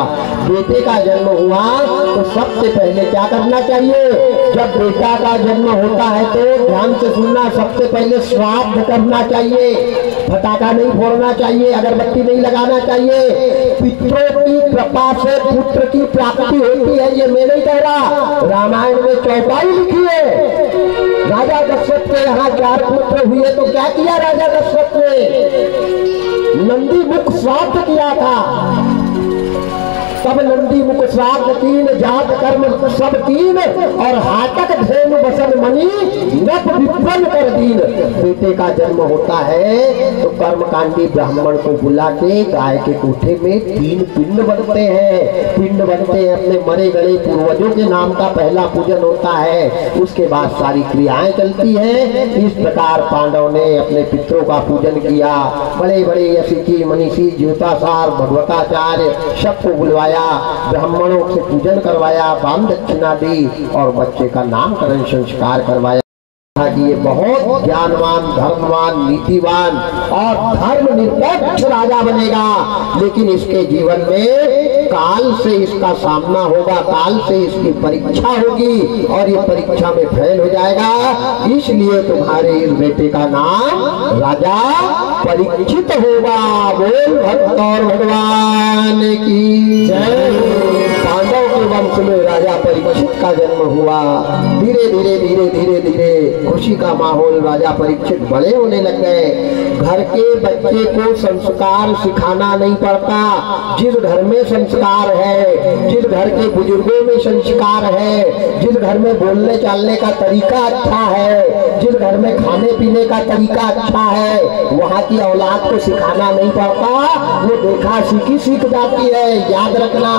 बेटे का जन्म हुआ तो सबसे पहले क्या करना चाहिए? जब बेटा का जन्म होता है तो ध्यान से सुनना, सबसे पहले श्राद्ध करना चाहिए। फटाका नहीं फोड़ना चाहिए, अगरबत्ती नहीं लगाना चाहिए। पितरों की कृपा से पुत्र की प्राप्ति होती है, ये मैं नहीं कह रहा, रामायण में चौपाई लिखी है। राजा दशरथ के यहाँ 4 पुत्र हुए तो क्या किया राजा दशरथ ने? नंदी मुख श्राद्ध किया था। तब नंदी मुख श्राद्ध 3 जात कर्म सब 3 और हाटक धेनु बसन मणि नप विप्रन कर दीन। बेटे का जन्म होता है तो कर्मकांडी ब्राह्मण को बुला के गाय के कोठे में 3 पिंड बनते हैं। पिंड बनते हैं, अपने मरे गए पूर्वजों के नाम का पहला पूजन होता है, उसके बाद सारी क्रियाएं चलती हैं। इस प्रकार पांडव ने अपने पितरों का पूजन किया। बड़े बड़े यशिकी मनीषी ज्योतासार भगवताचार्य सबको बुलवाया, ब्राह्मणों से पूजन करवाया, दान दक्षिणा दी और बच्चे का नामकरण संस्कार करवाया कि ये बहुत ज्ञानवान, धर्मवान, नीतिवान और धर्मनिरपेक्ष राजा बनेगा। लेकिन इसके जीवन में काल से इसका सामना होगा, काल से इसकी परीक्षा होगी और ये परीक्षा में फेल हो जाएगा। इसलिए तुम्हारे इस बेटे का नाम राजा परीक्षित होगा। बोल भक्त और भगवान की जय। पांडव के वंश में राजा परीक्षित का जन्म हुआ। धीरे धीरे धीरे धीरे धीरे खुशी का माहौल, राजा परीक्षित बड़े होने लग गए। घर के बच्चे को संस्कार सिखाना नहीं पड़ता। जिस घर में संस्कार है, जिस घर के बुजुर्गों में संस्कार है, जिस घर में बोलने चालने का तरीका अच्छा है, जिस घर में खाने पीने का तरीका अच्छा है, वहाँ की औलाद को सिखाना नहीं पड़ता, वो देखा सीखी सीख जाती है। याद रखना,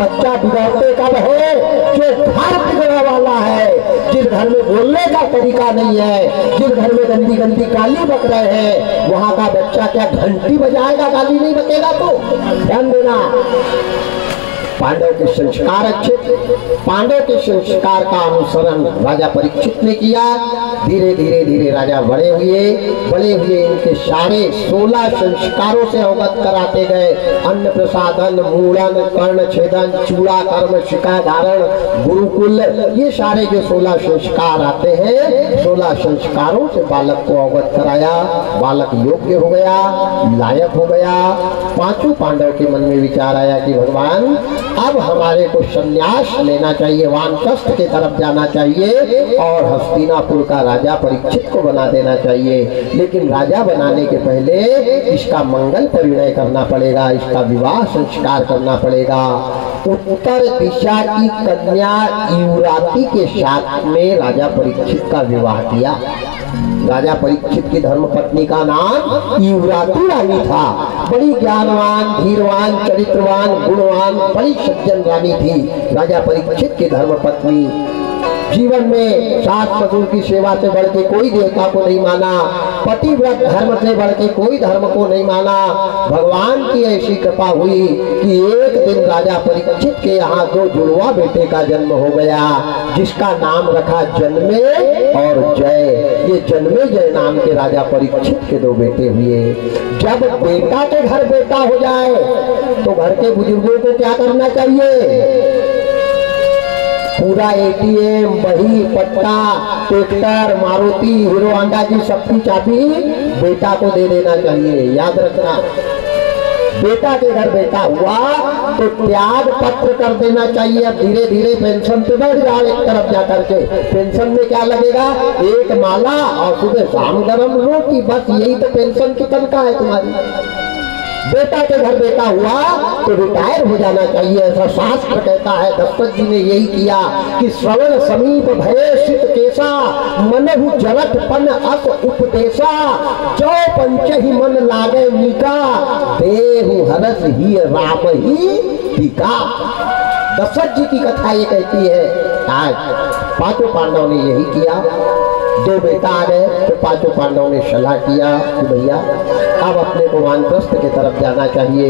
बच्चा बिगड़ते कब है? जो घर बिगड़ने वाला है। जिस घर में बोलने का तरीका नहीं है, जिस घर में गंदी गंदी गाली बक रहे हैं, वहां का बच्चा क्या घंटी बजाएगा? गाली नहीं बकेगा। तो ध्यान देना, पांडव के संस्कार अच्छे थे। पांडव के संस्कार का अनुसरण राजा परीक्षित ने किया। धीरे धीरे धीरे राजा बड़े हुए इनके सारे 16 संस्कारों से अवगत कराते गए। अन्न प्रसादन, मूड़न, कर्ण छेदन, चूड़ा कर्म, शिखा धारण, गुरुकुल, ये सारे जो 16 संस्कार आते हैं, 16 संस्कारों से बालक को अवगत कराया। बालक योग्य हो गया, लायक हो गया। 5 पांडव के मन में विचार आया कि भगवान अब हमारे को संन्यास लेना चाहिए, वानप्रस्थ के तरफ जाना चाहिए और हस्तिनापुर का राजा परीक्षित को बना देना चाहिए। लेकिन राजा बनाने के पहले इसका मंगल परिणय करना पड़ेगा, इसका विवाह संस्कार करना पड़ेगा। उत्तर दिशा की कन्या युवराती के साथ में राजा परीक्षित का विवाह किया। राजा परीक्षित की धर्मपत्नी का नाम युवराती रानी था। बड़ी ज्ञानवान, धीरवान, चरित्रवान, गुणवान, बड़ी सज्जन रानी थी राजा परीक्षित की धर्मपत्नी। जीवन में सास ससुर की सेवा से बढ़ के कोई देवता को नहीं माना, पतिव्रत धर्म से बढ़ के कोई धर्म को नहीं माना। भगवान की ऐसी कृपा हुई कि एक दिन राजा परीक्षित के यहाँ 2 जुड़वा बेटे का जन्म हो गया, जिसका नाम रखा जन्मे और जय। ये जन्मे जय नाम के राजा परीक्षित के 2 बेटे हुए। जब बेटा के घर बेटा हो जाए तो घर के बुजुर्गों को क्या करना चाहिए? पूरा ATM, बही, पट्टा, ट्रैक्टर, मारुति, हीरो होंडा की सबकी चाबी बेटा को दे देना चाहिए। याद रखना, बेटा के घर बेटा हुआ तो त्याग पत्र कर देना चाहिए। अब धीरे धीरे पेंशन पे बैठ जाओ एक तरफ जाकर के। पेंशन में क्या लगेगा? 1 माला और सुबह शाम गरम रोटी, बस यही तो पेंशन की तनख्वाह है तुम्हारी। बेटा के घर बेटा हुआ तो रिटायर हो जाना चाहिए, ऐसा शास्त्र कहता है। दशरथ जी ने यही किया कि श्रवण समीप भये सित केसा, मनहु जरत पन अस उपदेशा, जो पंचहि मन लागे मीका, देहु हरस ही राम ही टीका। दशरथ जी की कथा ये कहती है। आज 5 पांडव ने यही किया। दो बेटा आ गए तो पांचों पांडवों ने सलाह किया कि भैया अब अपने को वानप्रस्थ की तरफ जाना चाहिए,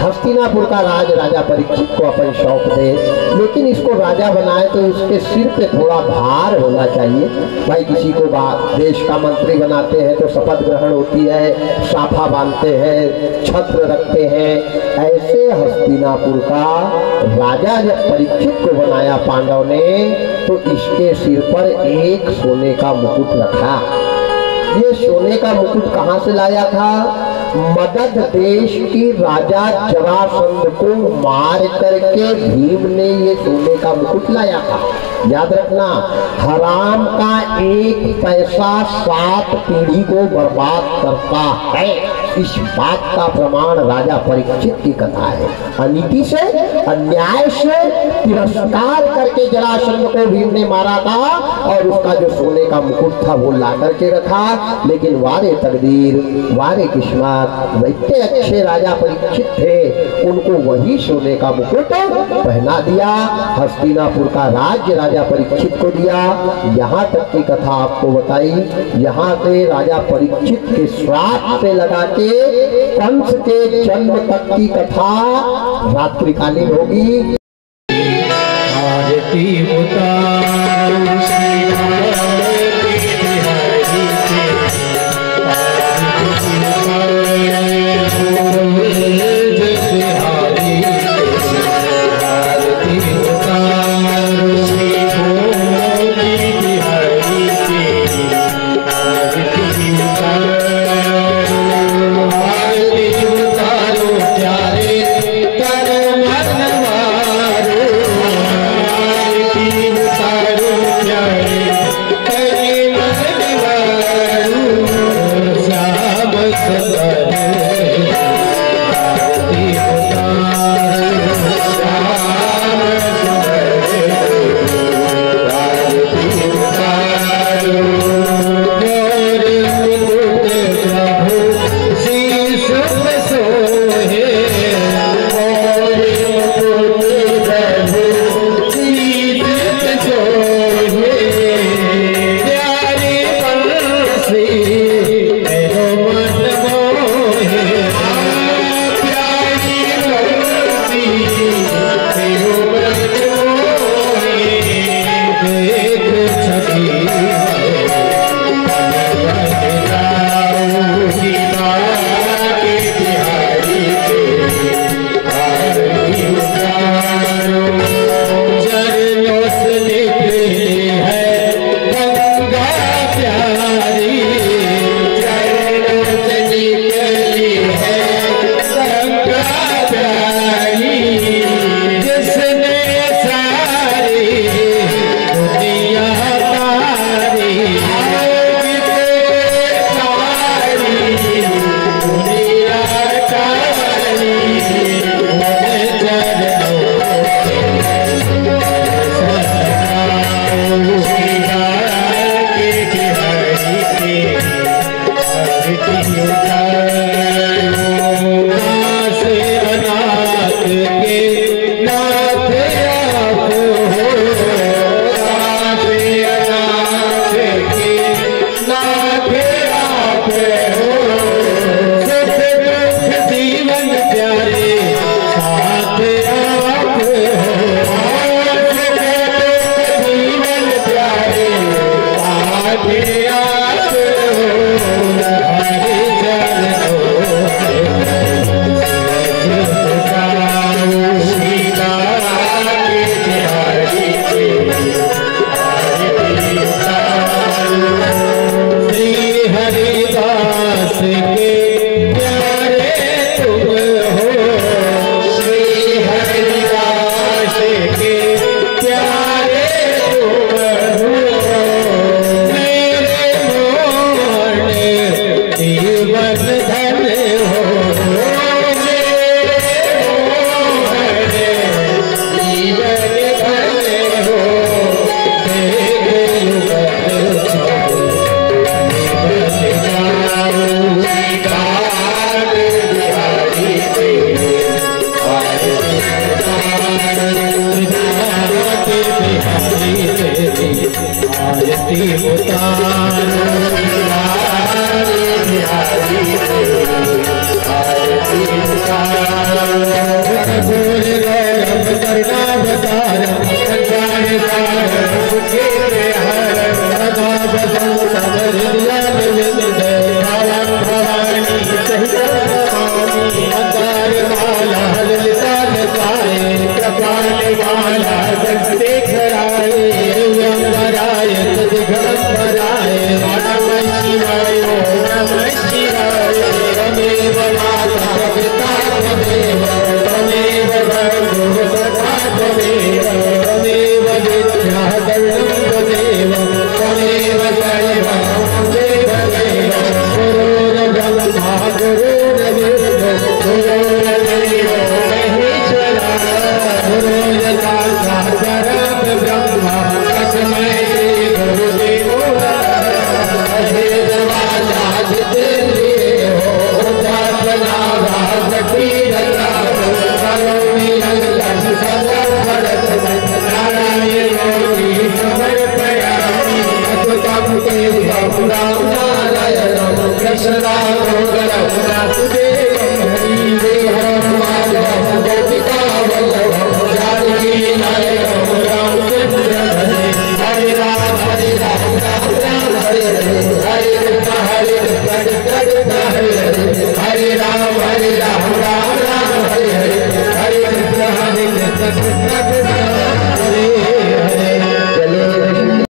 हस्तिनापुर का राज राजा परीक्षित को अपन सौंप दे, लेकिन इसको राजा बनाए तो इसके सिर पे थोड़ा भार होना चाहिए। भाई किसी को देश का मंत्री बनाते हैं तो शपथ ग्रहण होती है, साफा बांधते हैं, छत्र रखते हैं। ऐसे हस्तिनापुर का राजा जब परीक्षित को बनाया पांडव ने तो इसके सिर पर एक सोने का मुकुट रखा। ये सोने का मुकुट कहाँ से लाया था? मगध देश की राजा जरासंध को मार करके भीम ने ये सोने का मुकुट लाया था। याद रखना, हराम का एक पैसा 7 पीढ़ी को बर्बाद करता है, इस बात का प्रमाण राजा परीक्षित की कथा है। अनीति से, अन्याय से तिरस्कार करके जरासंध को भीम ने मारा था और उसका जो सोने का मुकुट था वो ला करके रखा। लेकिन वारे तकदीर, वारे किस्मत, इतने अच्छे राजा परीक्षित थे, उनको वही सोने का मुकुट पहना दिया, हस्तिनापुर का राज्य राजा परीक्षित को दिया। यहाँ तक की कथा आपको बताई। यहाँ से राजा परीक्षित के श्राप से लगा के कंस के जन्म तक की कथा रात्रिकालीन होगी। you